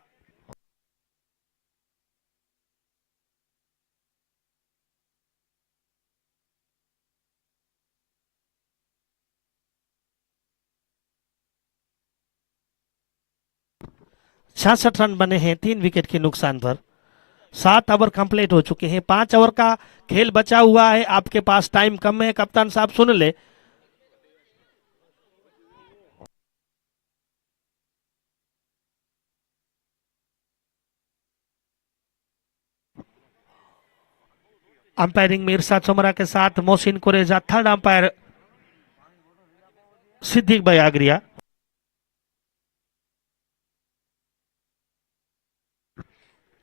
छियासठ रन बने हैं 3 विकेट के नुकसान पर। 7 ओवर कंप्लीट हो चुके हैं, 5 ओवर का खेल बचा हुआ है। आपके पास टाइम कम है, कप्तान साहब सुन ले। अंपायरिंग में इरशाद सुमरा के साथ मोहसिन कुरेजा, थर्ड अंपायर सिद्दीक बयागरिया।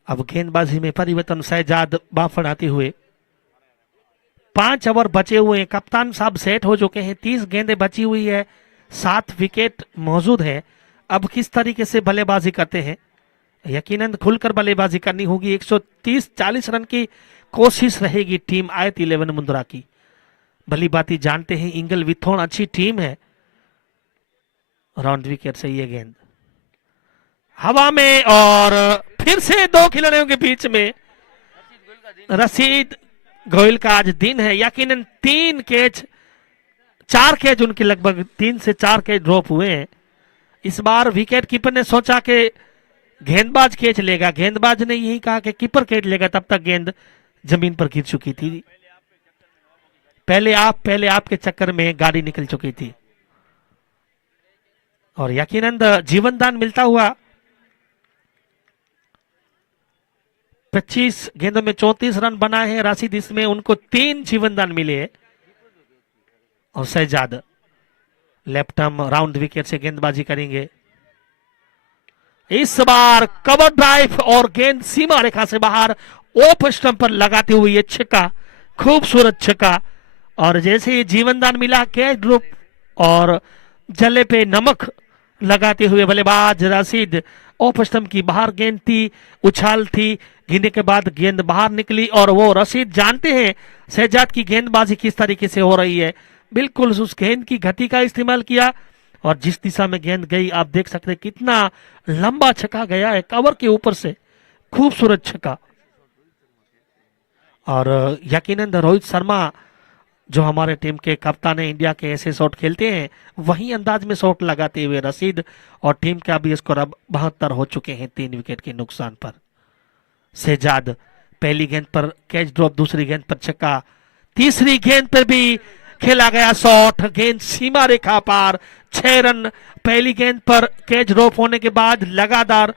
अब गेंदबाजी में परिवर्तन, शहजाद बाफड़ आते हुए। 5 ओवर बचे हुए हैं, कप्तान साहब सेट हो चुके हैं, 30 गेंदें बची हुई है, 7 विकेट मौजूद है। अब किस तरीके से बल्लेबाजी करते हैं, यकीनन खुलकर बल्लेबाजी करनी होगी। 130-40 रन की कोशिश रहेगी टीम आयत 11 मुंद्रा की। भली बाती जानते हैं इंगल विथोन अच्छी टीम है। राउंड विकेट से ये गेंद हवा में और फिर से दो खिलाड़ियों के बीच में। रशीद गोयल का आज दिन है, यकीनन 4 कैच उनके लगभग 3 से 4 कैच ड्रॉप हुए हैं। इस बार विकेट कीपर ने सोचा कि गेंदबाज कैच लेगा, गेंदबाज ने यही कहा कि कीपर कैच लेगा, तब तक गेंद जमीन पर गिर चुकी थी। पहले आप के चक्कर में गाड़ी निकल चुकी थी और यकीनन जीवन दान मिलता हुआ। 25 गेंदों में 34 रन बनाए हैं राशिद, इसमें उनको 3 जीवन दान मिले हैं। और Shahzad left arm round wicket से गेंदबाजी करेंगे। इस बार कवर ड्राइव और गेंद सीमा रेखा से बाहर ऑफ स्टंप पर लगाते हुए ये छक्का, खूबसूरत छक्का। और जैसे ही जीवनदान मिला कैच ड्रॉप और जले पे नमक लगाते हुए बल्लेबाज रशीद, ऑफ स्टंप की बाहर गेंद थी, उछाल थी, गिरने के बाद गेंद बाहर निकली और वो रशीद जानते हैं शहजाद की गेंदबाजी किस तरीके से हो रही है, बिल्कुल उस गेंद की गति का इस्तेमाल किया और जिस दिशा में गेंद गई आप देख सकते हैं कितना लंबा छक्का गया है कवर के ऊपर से, खूबसूरत छक्का। और यकीनन रोहित शर्मा जो हमारे टीम के कप्तान है, इंडिया के ऐसे शॉट खेलते हैं वही अंदाज में शॉट लगाते हुए रशीद, और टीम का भी स्कोर अब 72 हो चुके हैं 3 विकेट के नुकसान पर। शहजाद पहली गेंद पर कैच ड्रॉप, दूसरी गेंद पर छक्का, तीसरी गेंद पर भी खेला गया शॉट, गेंद सीमा रेखा पार, 6 रन। पहली गेंद पर कैच ड्रॉप होने के बाद लगातार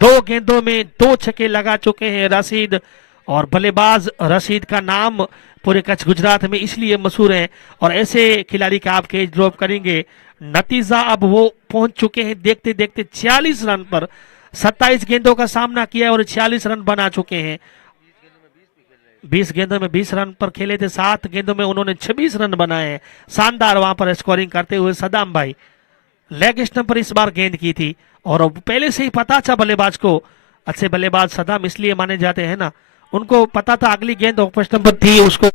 2 गेंदों में 2 छक्के लगा चुके हैं रशीद, और बल्लेबाज रशीद का नाम पूरे कच्छ गुजरात में इसलिए मशहूर है। और ऐसे खिलाड़ी का आप कैच ड्रॉप करेंगे, नतीजा अब वो पहुंच चुके हैं देखते देखते 46 रन पर, 27 गेंदों का सामना किया और 46 रन बना चुके हैं। 20 गेंदों में 20 रन पर खेले थे, 7 गेंदों में उन्होंने 26 रन बनाए हैं। शानदार वहां पर स्कोरिंग करते हुए सदाम भाई लेग स्टंप पर इस बार गेंद की थी और पहले से ही पता था बल्लेबाज को, अच्छे बल्लेबाज सदाम इसलिए माने जाते हैं ना, उनको पता था अगली गेंद ऑफ स्टंप पर थी, उसको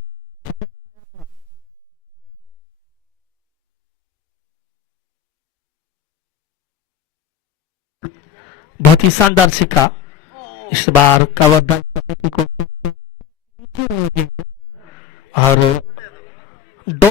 बहुत ही शानदार सिक्का। इस बार कवर ड्राइव करने की कोशिश की और दो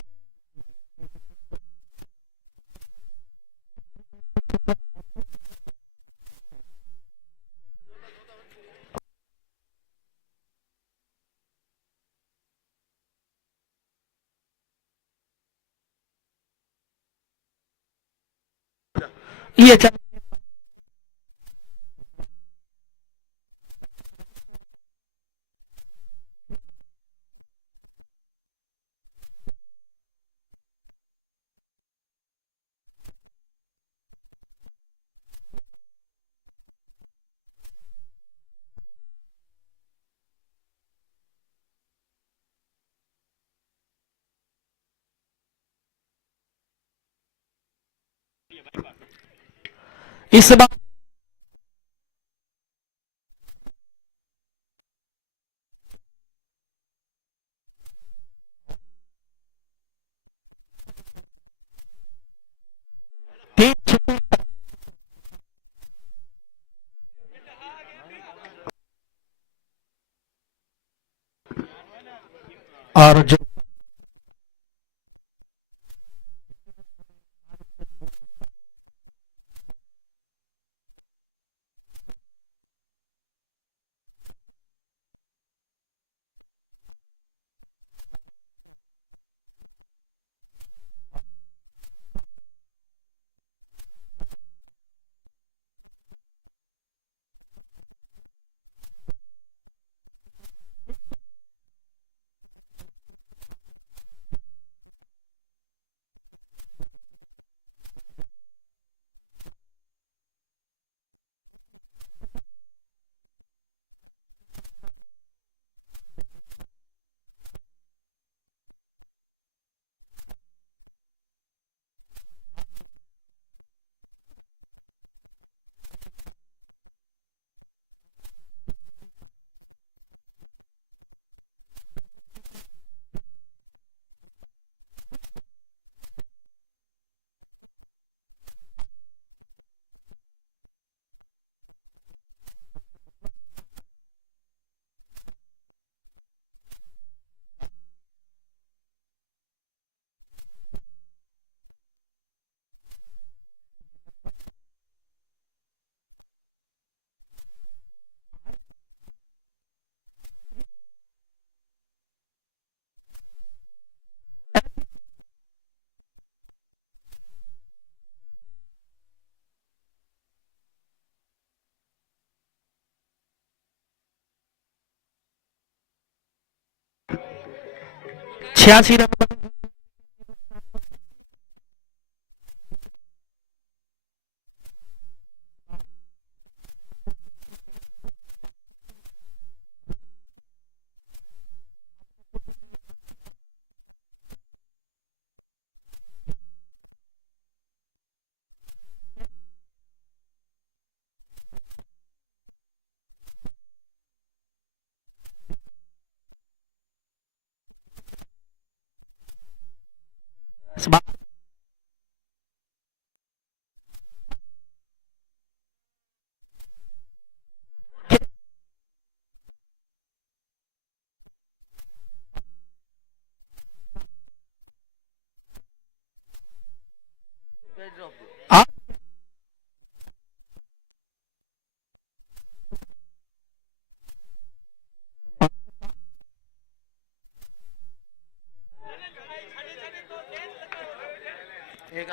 ये इस बार तीन छक्के और जो छियासी रन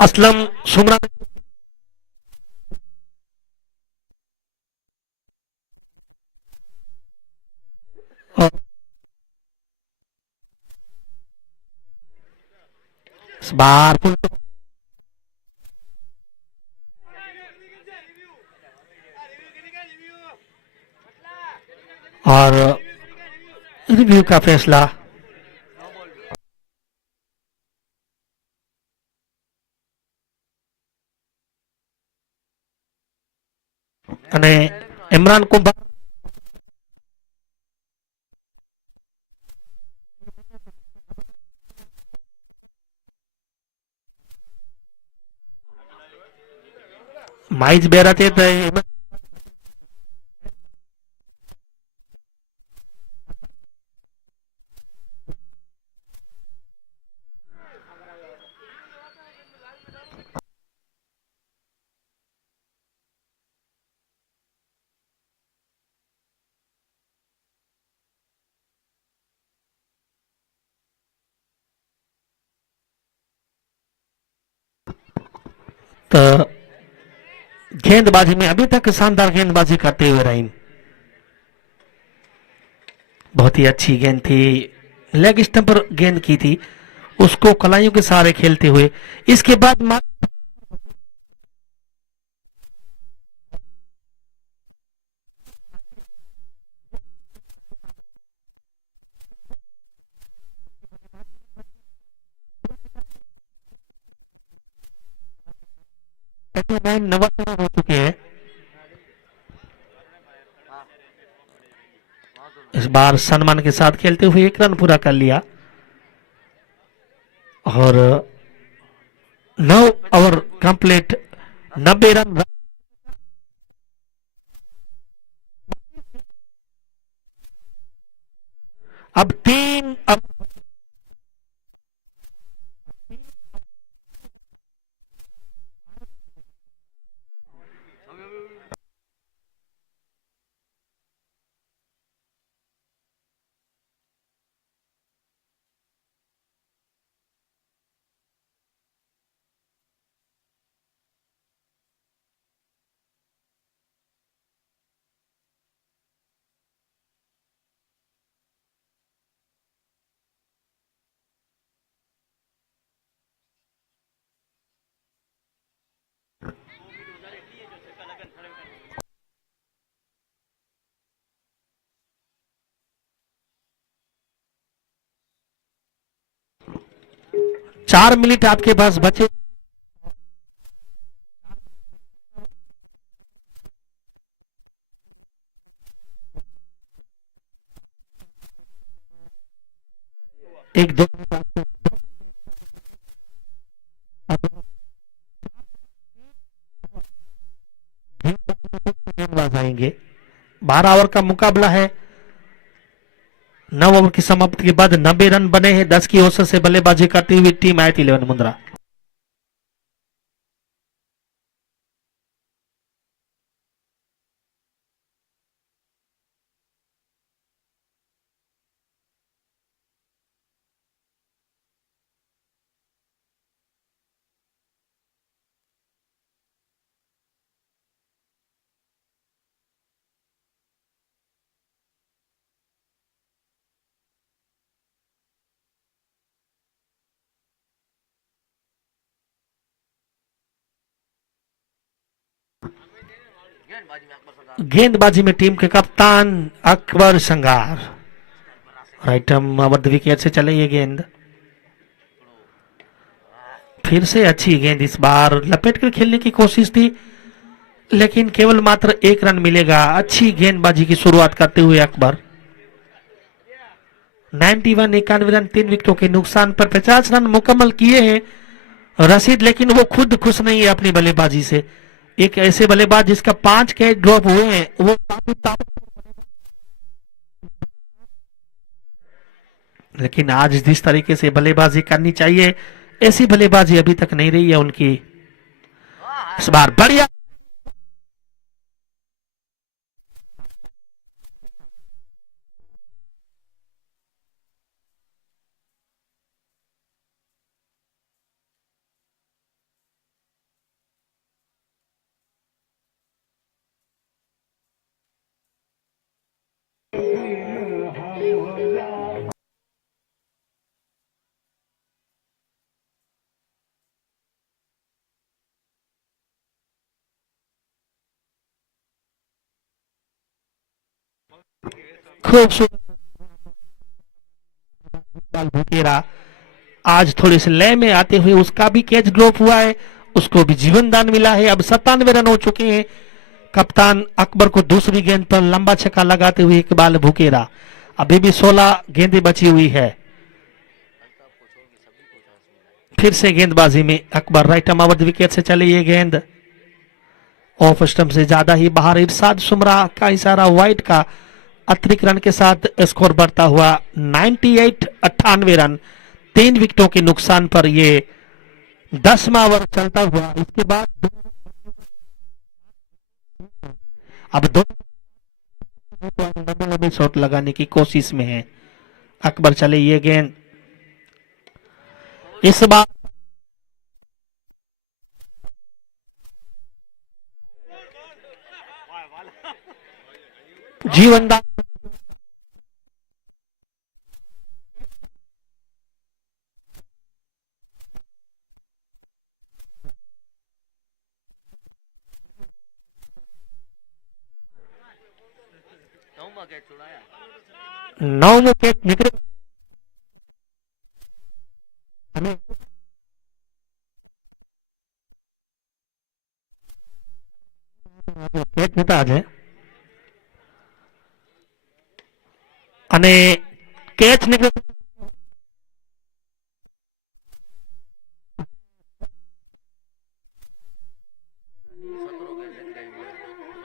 असलम सुमरा और इस बार और रिव्यू का फैसला અને ઇમરાન કુંભાર માઇજ બેરા તે गेंदबाजी में अभी तक शानदार गेंदबाजी करते हुए रही। बहुत ही अच्छी गेंद थी, लेग स्टंप पर गेंद की थी, उसको कलाइयों के सहारे खेलते हुए। इसके बाद नवासी रन हो चुके हैं। इस बार सम्मान के साथ खेलते हुए 1 रन पूरा कर लिया और 9 ओवर कंप्लीट, 90 रन। अब 3 4 मिनट आपके पास बचे। एक दो गेंदबाज आएंगे। 12 ओवर का मुकाबला है। 9 ओवर की समाप्ति के बाद 90 रन बने हैं। 10 की औसत से बल्लेबाजी करती हुई टीम आई थी 11 मुंद्रा। गेंदबाजी में टीम के कप्तान Akbar Sangar. Right arm over the wicket से चले ये गेंद। फिर से अच्छी गेंद, इस बार लपेट कर खेलने की कोशिश थी लेकिन केवल मात्र 1 रन मिलेगा। अच्छी गेंदबाजी की शुरुआत करते हुए अकबर। 91 रन 3 विकेटों के नुकसान पर 50 रन मुकम्मल किए हैं रशीद, लेकिन वो खुद खुश नहीं है अपनी बल्लेबाजी से। एक ऐसे बल्लेबाज जिसका 5 कैच ड्रॉप हुए हैं वो लेकिन आज जिस तरीके से बल्लेबाजी करनी चाहिए ऐसी बल्लेबाजी अभी तक नहीं रही है उनकी। इस बार बढ़िया खूबसूरत बॉल भुकेरा आज थोड़ी सी लय में आते हुए उसका भी कैच ड्रॉप हुआ है, उसको भी जीवन दान मिला है। अब 97 रन हो चुके हैं। कप्तान अकबर को दूसरी गेंद पर लंबा छक्का लगाते हुए इकबाल भुकेरा। अभी भी 16 गेंदें बची हुई है। फिर से गेंदबाजी में अकबर राइट आर्म विकेट से चली ये गेंद ऑफ स्टंप से ज्यादा ही बाहर। इरशाद सुमरा का इशारा वाइड का अतिरिक्त रन के साथ स्कोर बढ़ता हुआ 98 रन 3 विकेटों के नुकसान पर ये 10वां ओवर चलता हुआ। इसके बाद अब दो लंबे लंबे शॉट लगाने की कोशिश में है अकबर। चले ये गेंद इस बार जीवनदान नौ विकेट निकले। हमें કેચ નતા આજે અને કેચ નીકળ્યો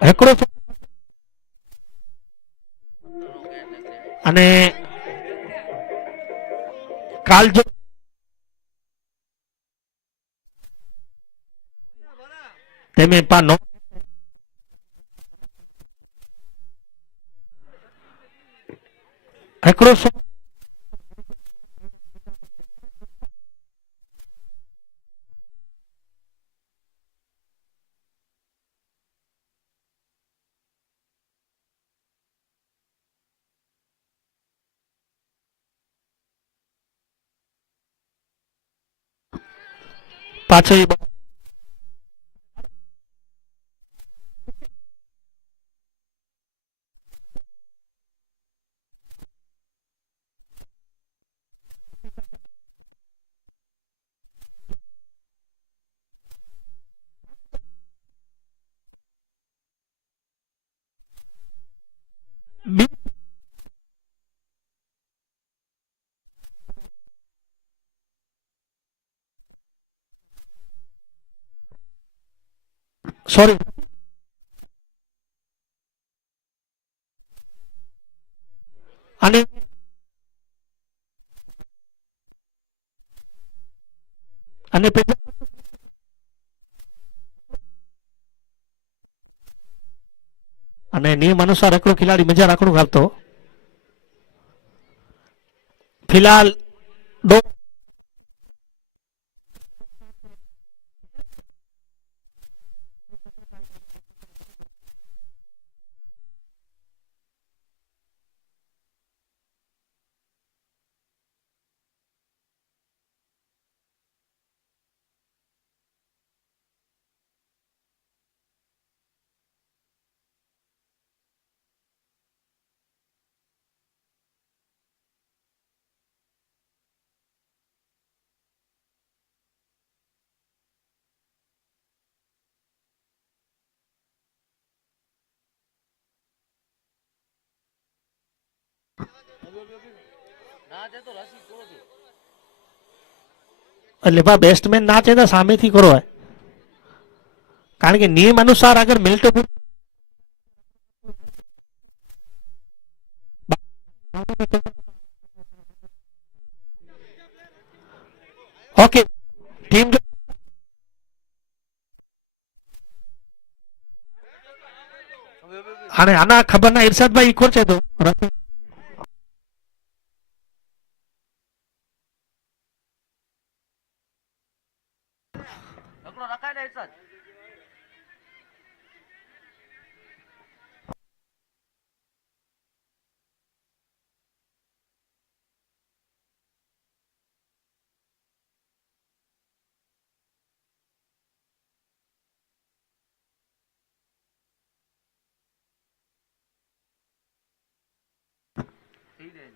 હેકડો અને કાલ જો તેમે પા નો હેકડો પાછો સોરી અને અને અને નિયમ અનુસાર એકડો ખેલાડી મજા રાખડું કરતો फिलहाल दो એટલે બેસ્ટમેન ના છે તો સામેથી કરો હોય કારણ કે નિયમ અનુસાર અગર મિલ્ટો ઓકે ટીમ અને આના ખબર ના ઇરશાદભાઈ ઇકોર છે તો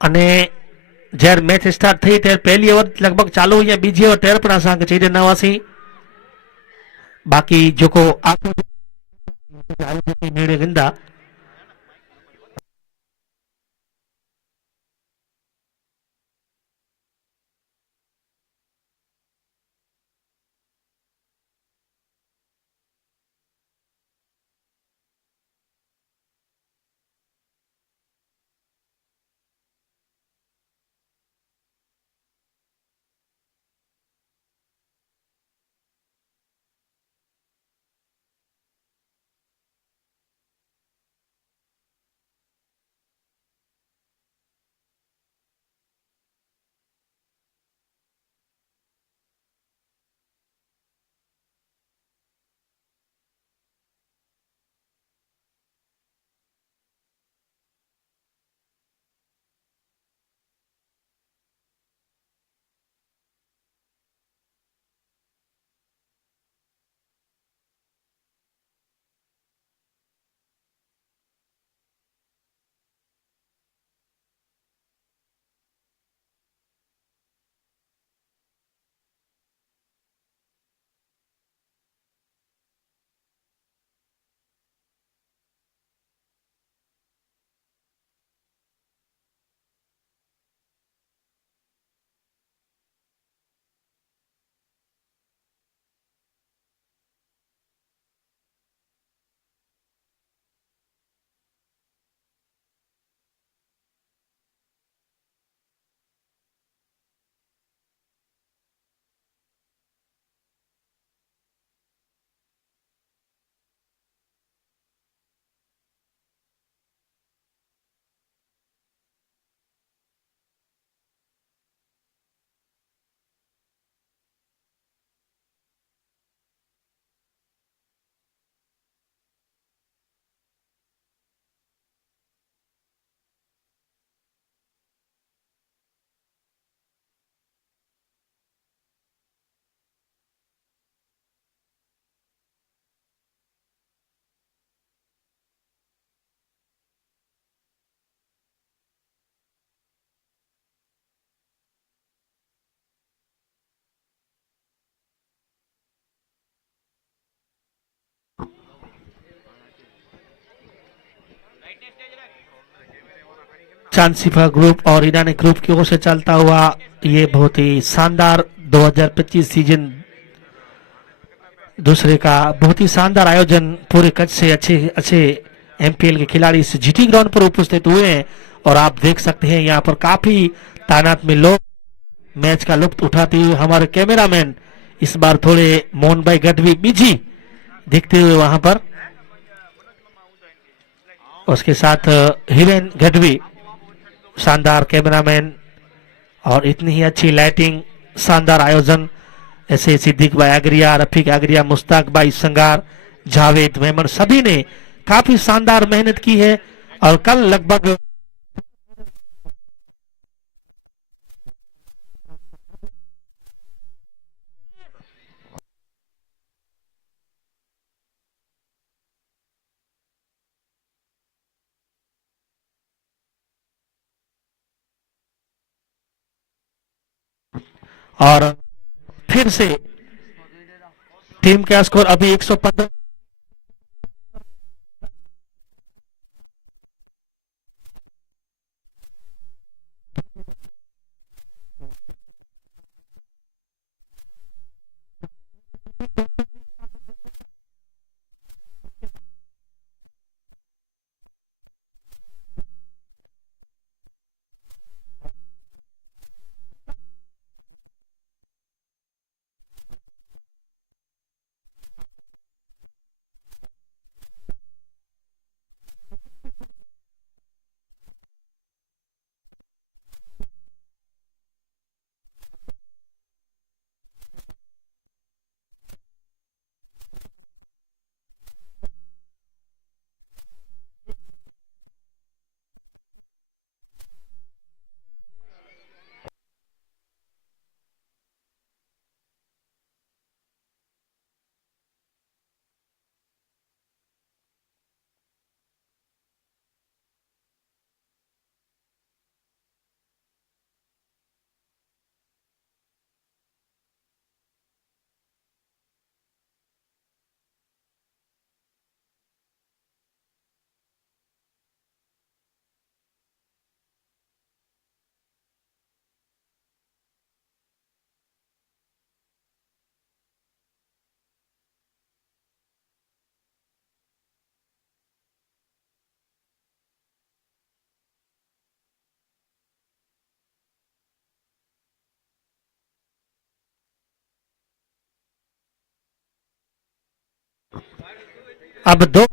અને જ્યારે મેચ સ્ટાર્ટ થઈ ત્યારે પહેલી ઓવર લગભગ ચાલુ અહીંયા બીજી ઓવર ત્યારે પણ અसांखे चई ॾिनासीं बाक़ी जेको आखिरी निर्णय वेंदा चांदसीफा ग्रुप और ईरानी ग्रुप की ओर से चलता हुआ ये बहुत ही शानदार 2025 सीजन दूसरे का बहुत ही शानदार आयोजन पूरे कच्छ से अच्छे अच्छे एमपीएल के खिलाड़ी इस जीटी ग्राउंड पर उपस्थित हुए हैं और आप देख सकते हैं यहाँ पर काफी तादाद में लोग मैच का लुत्फ उठाते हुए हमारे कैमरामैन इस बार थोड़े मोहन भाई गढ़वी बिजी दिखते हुए वहां पर उसके साथ हिरेन गढ़वी शानदार कैमरामैन और इतनी ही अच्छी लाइटिंग शानदार आयोजन ऐसे सिद्दीक भाई आगरिया रफीक आगरिया मुश्ताक भाई संगार जावेद मेमन सभी ने काफी शानदार मेहनत की है और कल लगभग और फिर से टीम का स्कोर अभी 115 अब दो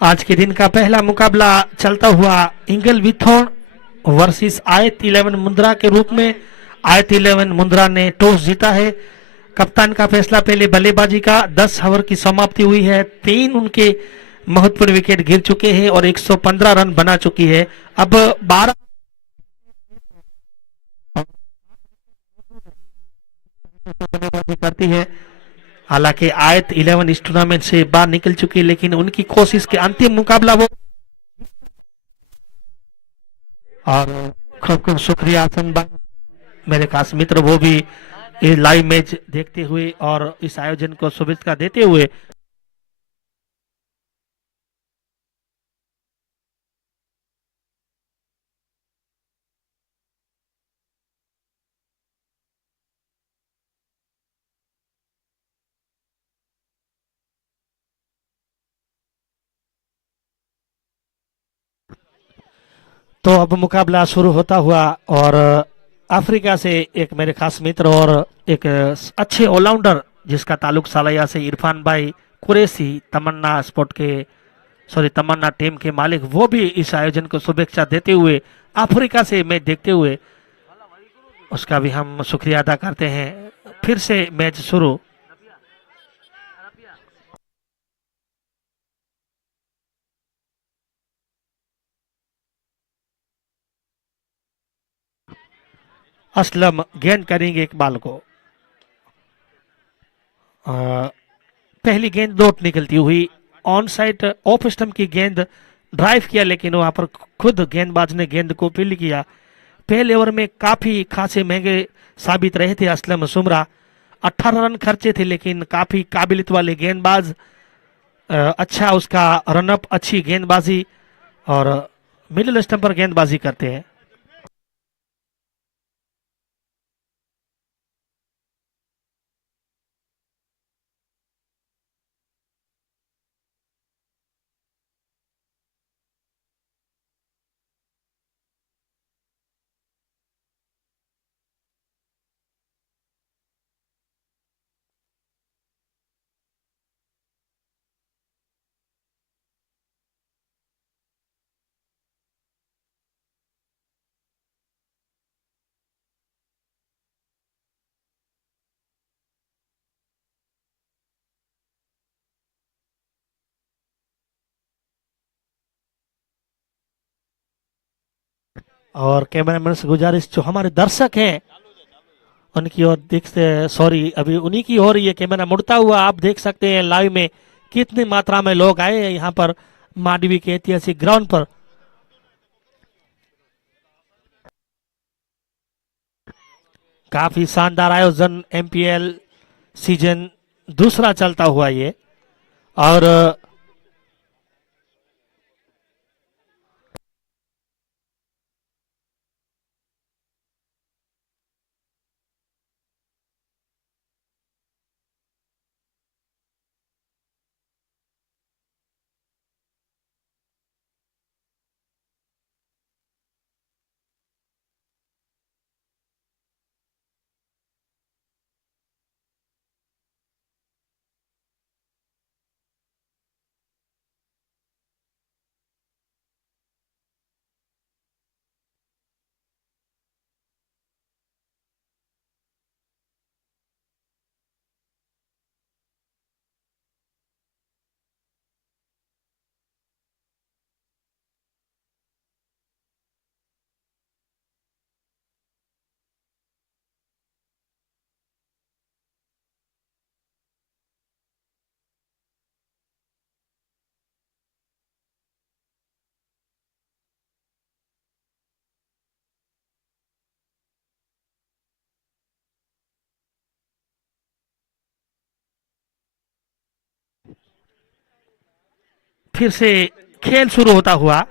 आज के दिन का पहला मुकाबला चलता हुआ इंगल विथोन वर्सेस आयत 11 मुंद्रा के रूप में। आयत 11 मुंद्रा ने टॉस जीता है। कप्तान का फैसला पहले बल्लेबाजी का। 10 ओवर की समाप्ति हुई है। 3 उनके महत्वपूर्ण विकेट गिर चुके हैं और 115 रन बना चुकी है। अब 12 बल्लेबाजी करती है। हालांकि आयत 11 इस टूर्नामेंट से बाहर निकल चुकी है, लेकिन उनकी कोशिश के अंतिम मुकाबला वो। और खूब खूब शुक्रिया आसन भाई, मेरे खास मित्र, वो भी ये लाइव मैच देखते हुए और इस आयोजन को शुभेच्छा देते हुए। तो अब मुकाबला शुरू होता हुआ और अफ्रीका से एक मेरे खास मित्र और एक अच्छे ऑलराउंडर जिसका ताल्लुक सालैया से, इरफान भाई कुरैशी, तमन्ना स्पोर्ट के, सॉरी तमन्ना टीम के मालिक, वो भी इस आयोजन को शुभेच्छा देते हुए अफ्रीका से मैच देखते हुए उसका भी हम शुक्रिया अदा करते हैं। फिर से मैच शुरू। असलम गेंद करेंगे इकबाल को। अ, पहली गेंद लौट निकलती हुई ऑन साइड ऑफ स्टंप की गेंद ड्राइव किया, लेकिन वहां पर खुद गेंदबाज ने गेंद को फील्ड किया। पहले ओवर में काफी खासे महंगे साबित रहे थे असलम सुमरा। 18 रन खर्चे थे, लेकिन काफी काबिलियत वाले गेंदबाज। अच्छा उसका रनअप, अच्छी गेंदबाजी और मिडिल स्टंप पर गेंदबाजी करते हैं। और कैमरामैन से गुजारिश, जो हमारे दर्शक हैं उनकी ओर देखते, सॉरी अभी उन्हीं की हो रही है, कैमरा मुड़ता हुआ आप देख सकते हैं लाइव में कितनी मात्रा में लोग आए हैं यहाँ पर मांडवी के ऐतिहासिक ग्राउंड पर। काफी शानदार आयोजन, एमपीएल सीजन दूसरा चलता हुआ ये। और फिर से खेल शुरू होता हुआ।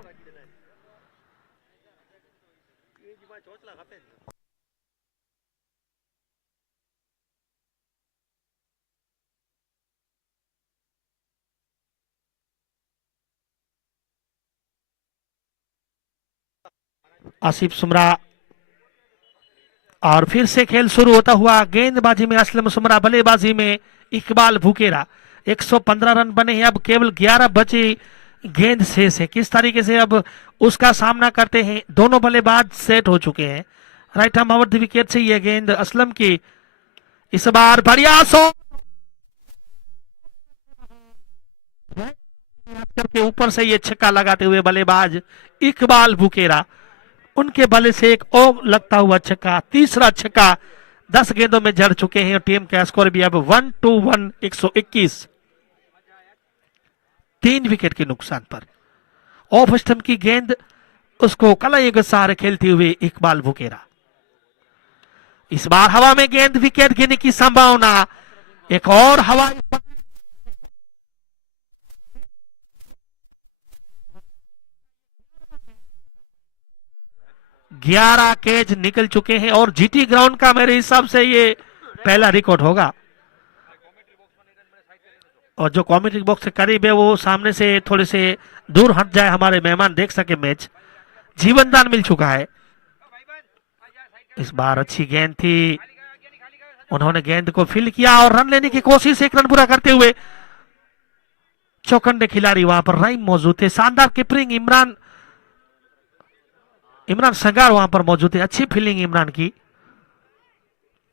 आसिफ सुमरा और फिर से खेल शुरू होता हुआ। गेंदबाजी में असलम सुमरा, बल्लेबाजी में इकबाल भुकेरा। 115 रन बने हैं, अब केवल 11 बचे गेंद शेष है। किस तरीके से अब उसका सामना करते हैं, दोनों बल्लेबाज सेट हो चुके हैं। Right arm over the wicket से यह गेंद असलम की, इस बार बढ़िया शॉट करके ऊपर से ये छक्का लगाते हुए बल्लेबाज इकबाल भुकेरा, उनके बल्ले से एक और लगता हुआ छक्का, तीसरा छक्का 10 गेंदों में जड़ चुके हैं। टीम का स्कोर भी अब 1-1 121, 3 विकेट के नुकसान पर। ऑफ स्टंप की गेंद, उसको कलाई के सहारे खेलते हुए इकबाल भुकेरा। इस बार हवा में गेंद, विकेट गिरने की संभावना। एक और हवा 11 कैच निकल चुके हैं और जीटी ग्राउंड का मेरे हिसाब से ये पहला रिकॉर्ड होगा। और जो कमेंट्री बॉक्स के करीब है वो सामने से थोड़े से दूर हट जाए, हमारे मेहमान देख सके मैच। जीवनदान मिल चुका है। इस बार अच्छी गेंद थी, उन्होंने गेंद को फील किया और रन लेने की कोशिश, एक रन पूरा करते हुए। चौकंडे खिलाड़ी वहां पर रहीम मौजूद थे, शानदार कीपरिंग इमरान संगार वहां पर मौजूद है, अच्छी फील्डिंग इमरान की।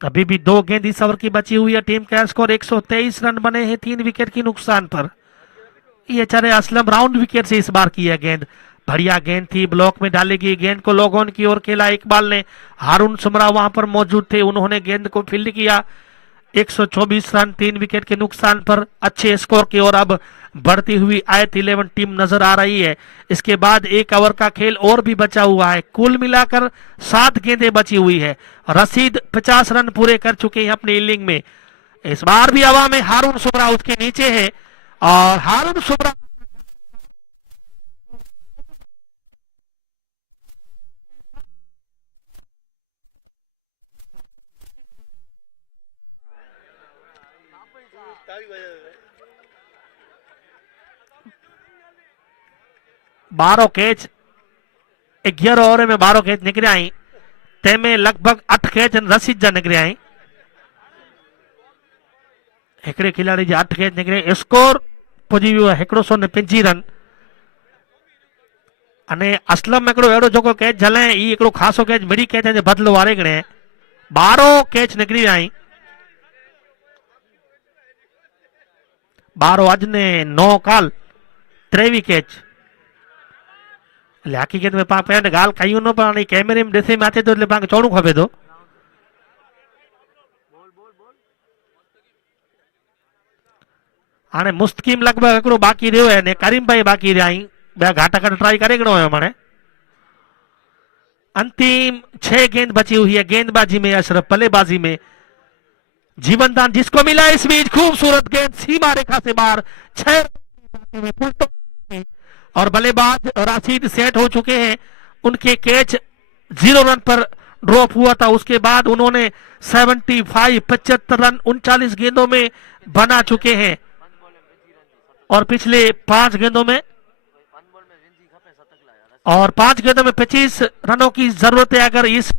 अभी भी 2 गेंद इस ओवर की बची हुई है। टीम का स्कोर 123 रन बने हैं, 3 विकेट की नुकसान पर। ये चले असलम राउंड विकेट से इस बार की है गेंद, बढ़िया गेंद थी, ब्लॉक में डाली गई गेंद को लॉग ऑन की ओर खेला इकबाल ने। हारून सुमरा वहां पर मौजूद थे, उन्होंने गेंद को फील्ड किया। 124 रन, 3 विकेट के नुकसान पर अच्छे स्कोर की ओर अब बढ़ती हुई आयत 11 टीम नजर आ रही है। इसके बाद 1 ओवर का खेल और भी बचा हुआ है, कुल मिलाकर 7 गेंदें बची हुई है। रशीद 50 रन पूरे कर चुके हैं अपनी इनिंग में। इस बार भी हवा में हारून सुमरा उसके नीचे है और हारून सुमरा बारह कैच 11 ओवर में 12 कैच निकरे आई, तंहिंमें लगभग 8 कैच रशीद जा निकरे आई। हिकिड़े खिलाड़ी जा 8 कैच निकरे, स्कोर पुजी वियो आहे 155 रन। अने असलम हिकिड़ो अहिड़ो जेको कैच झलाए, ई हिकिड़ो ख़ासो कैच मिड़ी कैच जे बदलो वारे गणे 12 कैच निकरी विया आहिनि। 12 अॼु ने 9 काल, 23 कैच। हकीकत में पाण पहिरियों ॻाल्हि कयूं न, पर हाणे कैमरे में ॾिसे में अचे थो એટલે पाण चवणो खपे थो। हाणे मुस्तकीम लगभग हिकिड़ो बाक़ी रहियो आहे ने करीम भाई बाक़ी रहिया आहिनि, ॿिया घाटा घट ट्राई करे हिकिड़ो हुयो हाणे। अंतिम 6 गेंद बची हुई है गेंदबाजी में, अशरफ बल्लेबाजी में। जीवनदान जिसको मिला इस बीच, खूबसूरत गेंद सीमा रेखा से बाहर, 6 और बल्लेबाज राशिद सेट हो चुके हैं। उनके कैच 0 रन पर ड्रॉप हुआ था, उसके बाद उन्होंने 75 रन 39 गेंदों में बना चुके हैं और पिछले 5 गेंदों में 25 रनों की जरूरत है अगर इस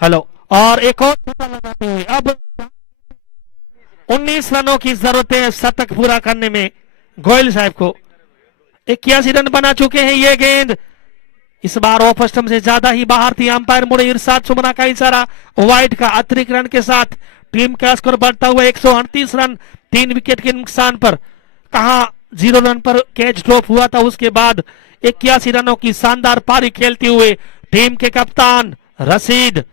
हेलो और एक और छक्का लगाते हुए अब 19 रनों की जरूरत है शतक पूरा करने में गोयल साहब को। 81 रन बना चुके हैं। ये गेंद इस बार ऑफ स्टंप से ज्यादा ही बाहर थी, अंपायर मुड़े इरशाद सुमरा का इशारा, वाइड का अतिरिक्त रन के साथ टीम का स्कोर बढ़ता हुआ 138 रन, 3 विकेट के नुकसान पर। कहा 0 रन पर कैच ड्रॉप हुआ था, उसके बाद 81 रनों की शानदार पारी खेलते हुए टीम के कप्तान रशीद,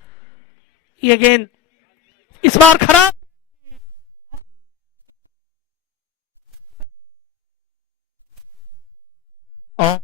ये गेंद इस बार खराब। और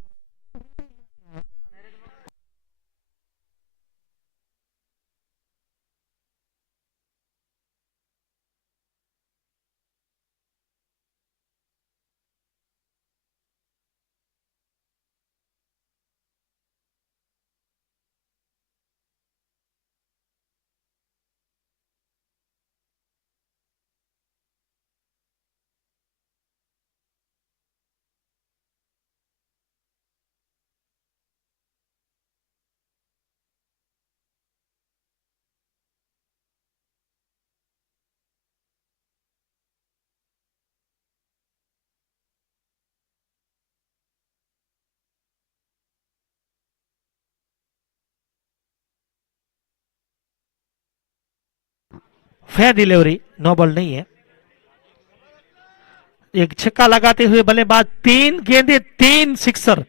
फेयर डिलीवरी, नो बॉल नहीं है। एक छक्का लगाते हुए बल्लेबाज, तीन गेंदे तीन सिक्सर।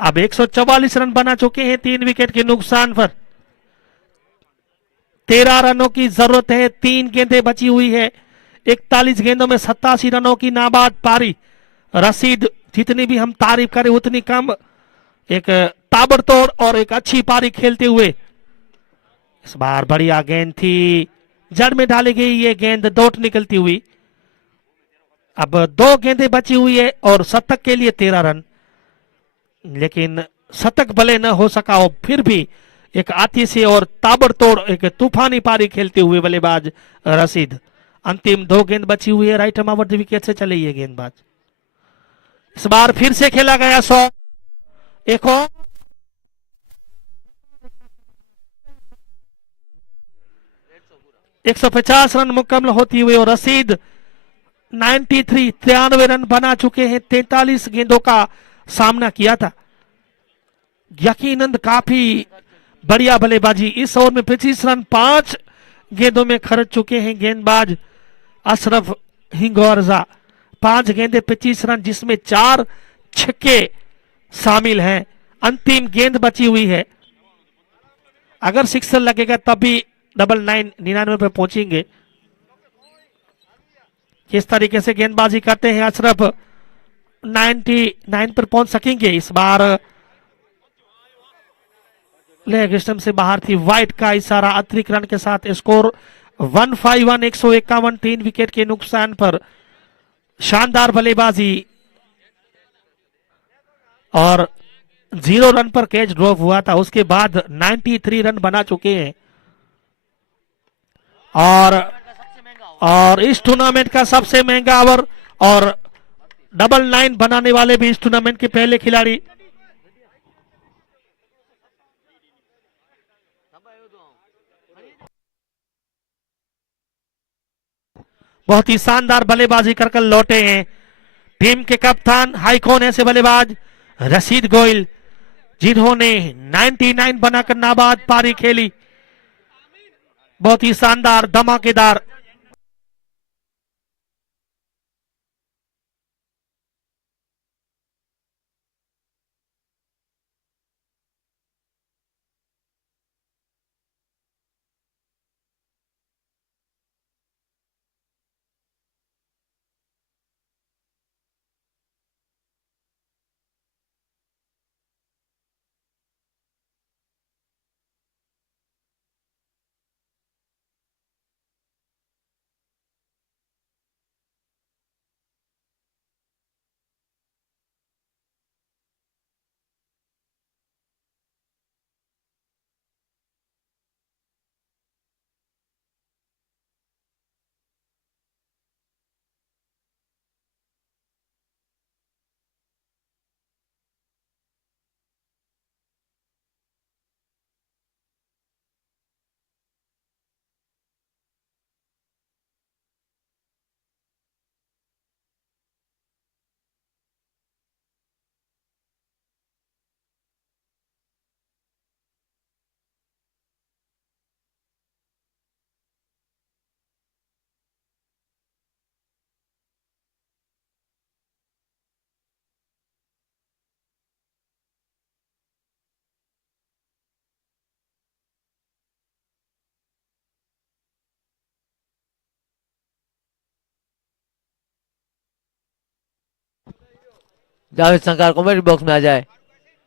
अब 144 रन बना चुके हैं 3 विकेट के नुकसान पर। 13 रनों की जरूरत है, 3 गेंदें बची हुई है। 41 गेंदों में 87 रनों की नाबाद पारी। रशीद, जितनी भी हम तारीफ करें उतनी कम। एक ताबड़तोड़ और एक अच्छी पारी खेलते हुए। इस बार बढ़िया गेंद थी, जड़ में डाली गई ये गेंद डॉट निकलती हुई। अब 2 गेंदें बची हुई है और शतक के लिए 13 रन, लेकिन शतक भले न हो सका हो, फिर भी एक आतिशी और ताबड़तोड़ एक तूफानी पारी खेलते हुए बल्लेबाज रशीद। अंतिम 2 गेंद बची हुई है, राइट हम ओवर द विकेट से चले ये गेंदबाज। इस बार फिर से खेला गया 100, एक और 150 रन मुकम्मल होती हुई और रशीद 93 रन बना चुके हैं। 43 गेंदों का सामना किया था। यकीनन काफी बढ़िया बल्लेबाजी। इस ओवर में 25 रन 5 गेंदों में खर्च चुके हैं गेंदबाज अशरफ हिंगोरजा। 5 गेंदे 25 रन, जिसमें 4 छक्के शामिल हैं। अंतिम गेंद बची हुई है, अगर सिक्सर लगेगा तभी 99 पे पहुंचेंगे। किस तरीके से गेंदबाजी करते हैं अशरफ, 99 पर पहुंच सकेंगे इस बार। लेग स्टंप से बाहर थी, वाइट का इशारा। अतिरिक्त रन के साथ स्कोर 151, 151, 3 विकेट के नुकसान पर। शानदार बल्लेबाजी और 0 रन पर कैच ड्रॉप हुआ था, उसके बाद 93 रन बना चुके हैं। और इस टूर्नामेंट का सबसे महंगा ओवर और 99 बनाने वाले भी इस टूर्नामेंट के पहले खिलाड़ी। बहुत ही शानदार बल्लेबाजी कर कर लौटे हैं टीम के कप्तान हाईकॉन ऐसे बल्लेबाज रशीद गोयल, जिन्होंने 99 बनाकर नाबाद पारी खेली। बहुत ही शानदार धमाकेदार। जावेद संकार कमेंट बॉक्स में आ जाए।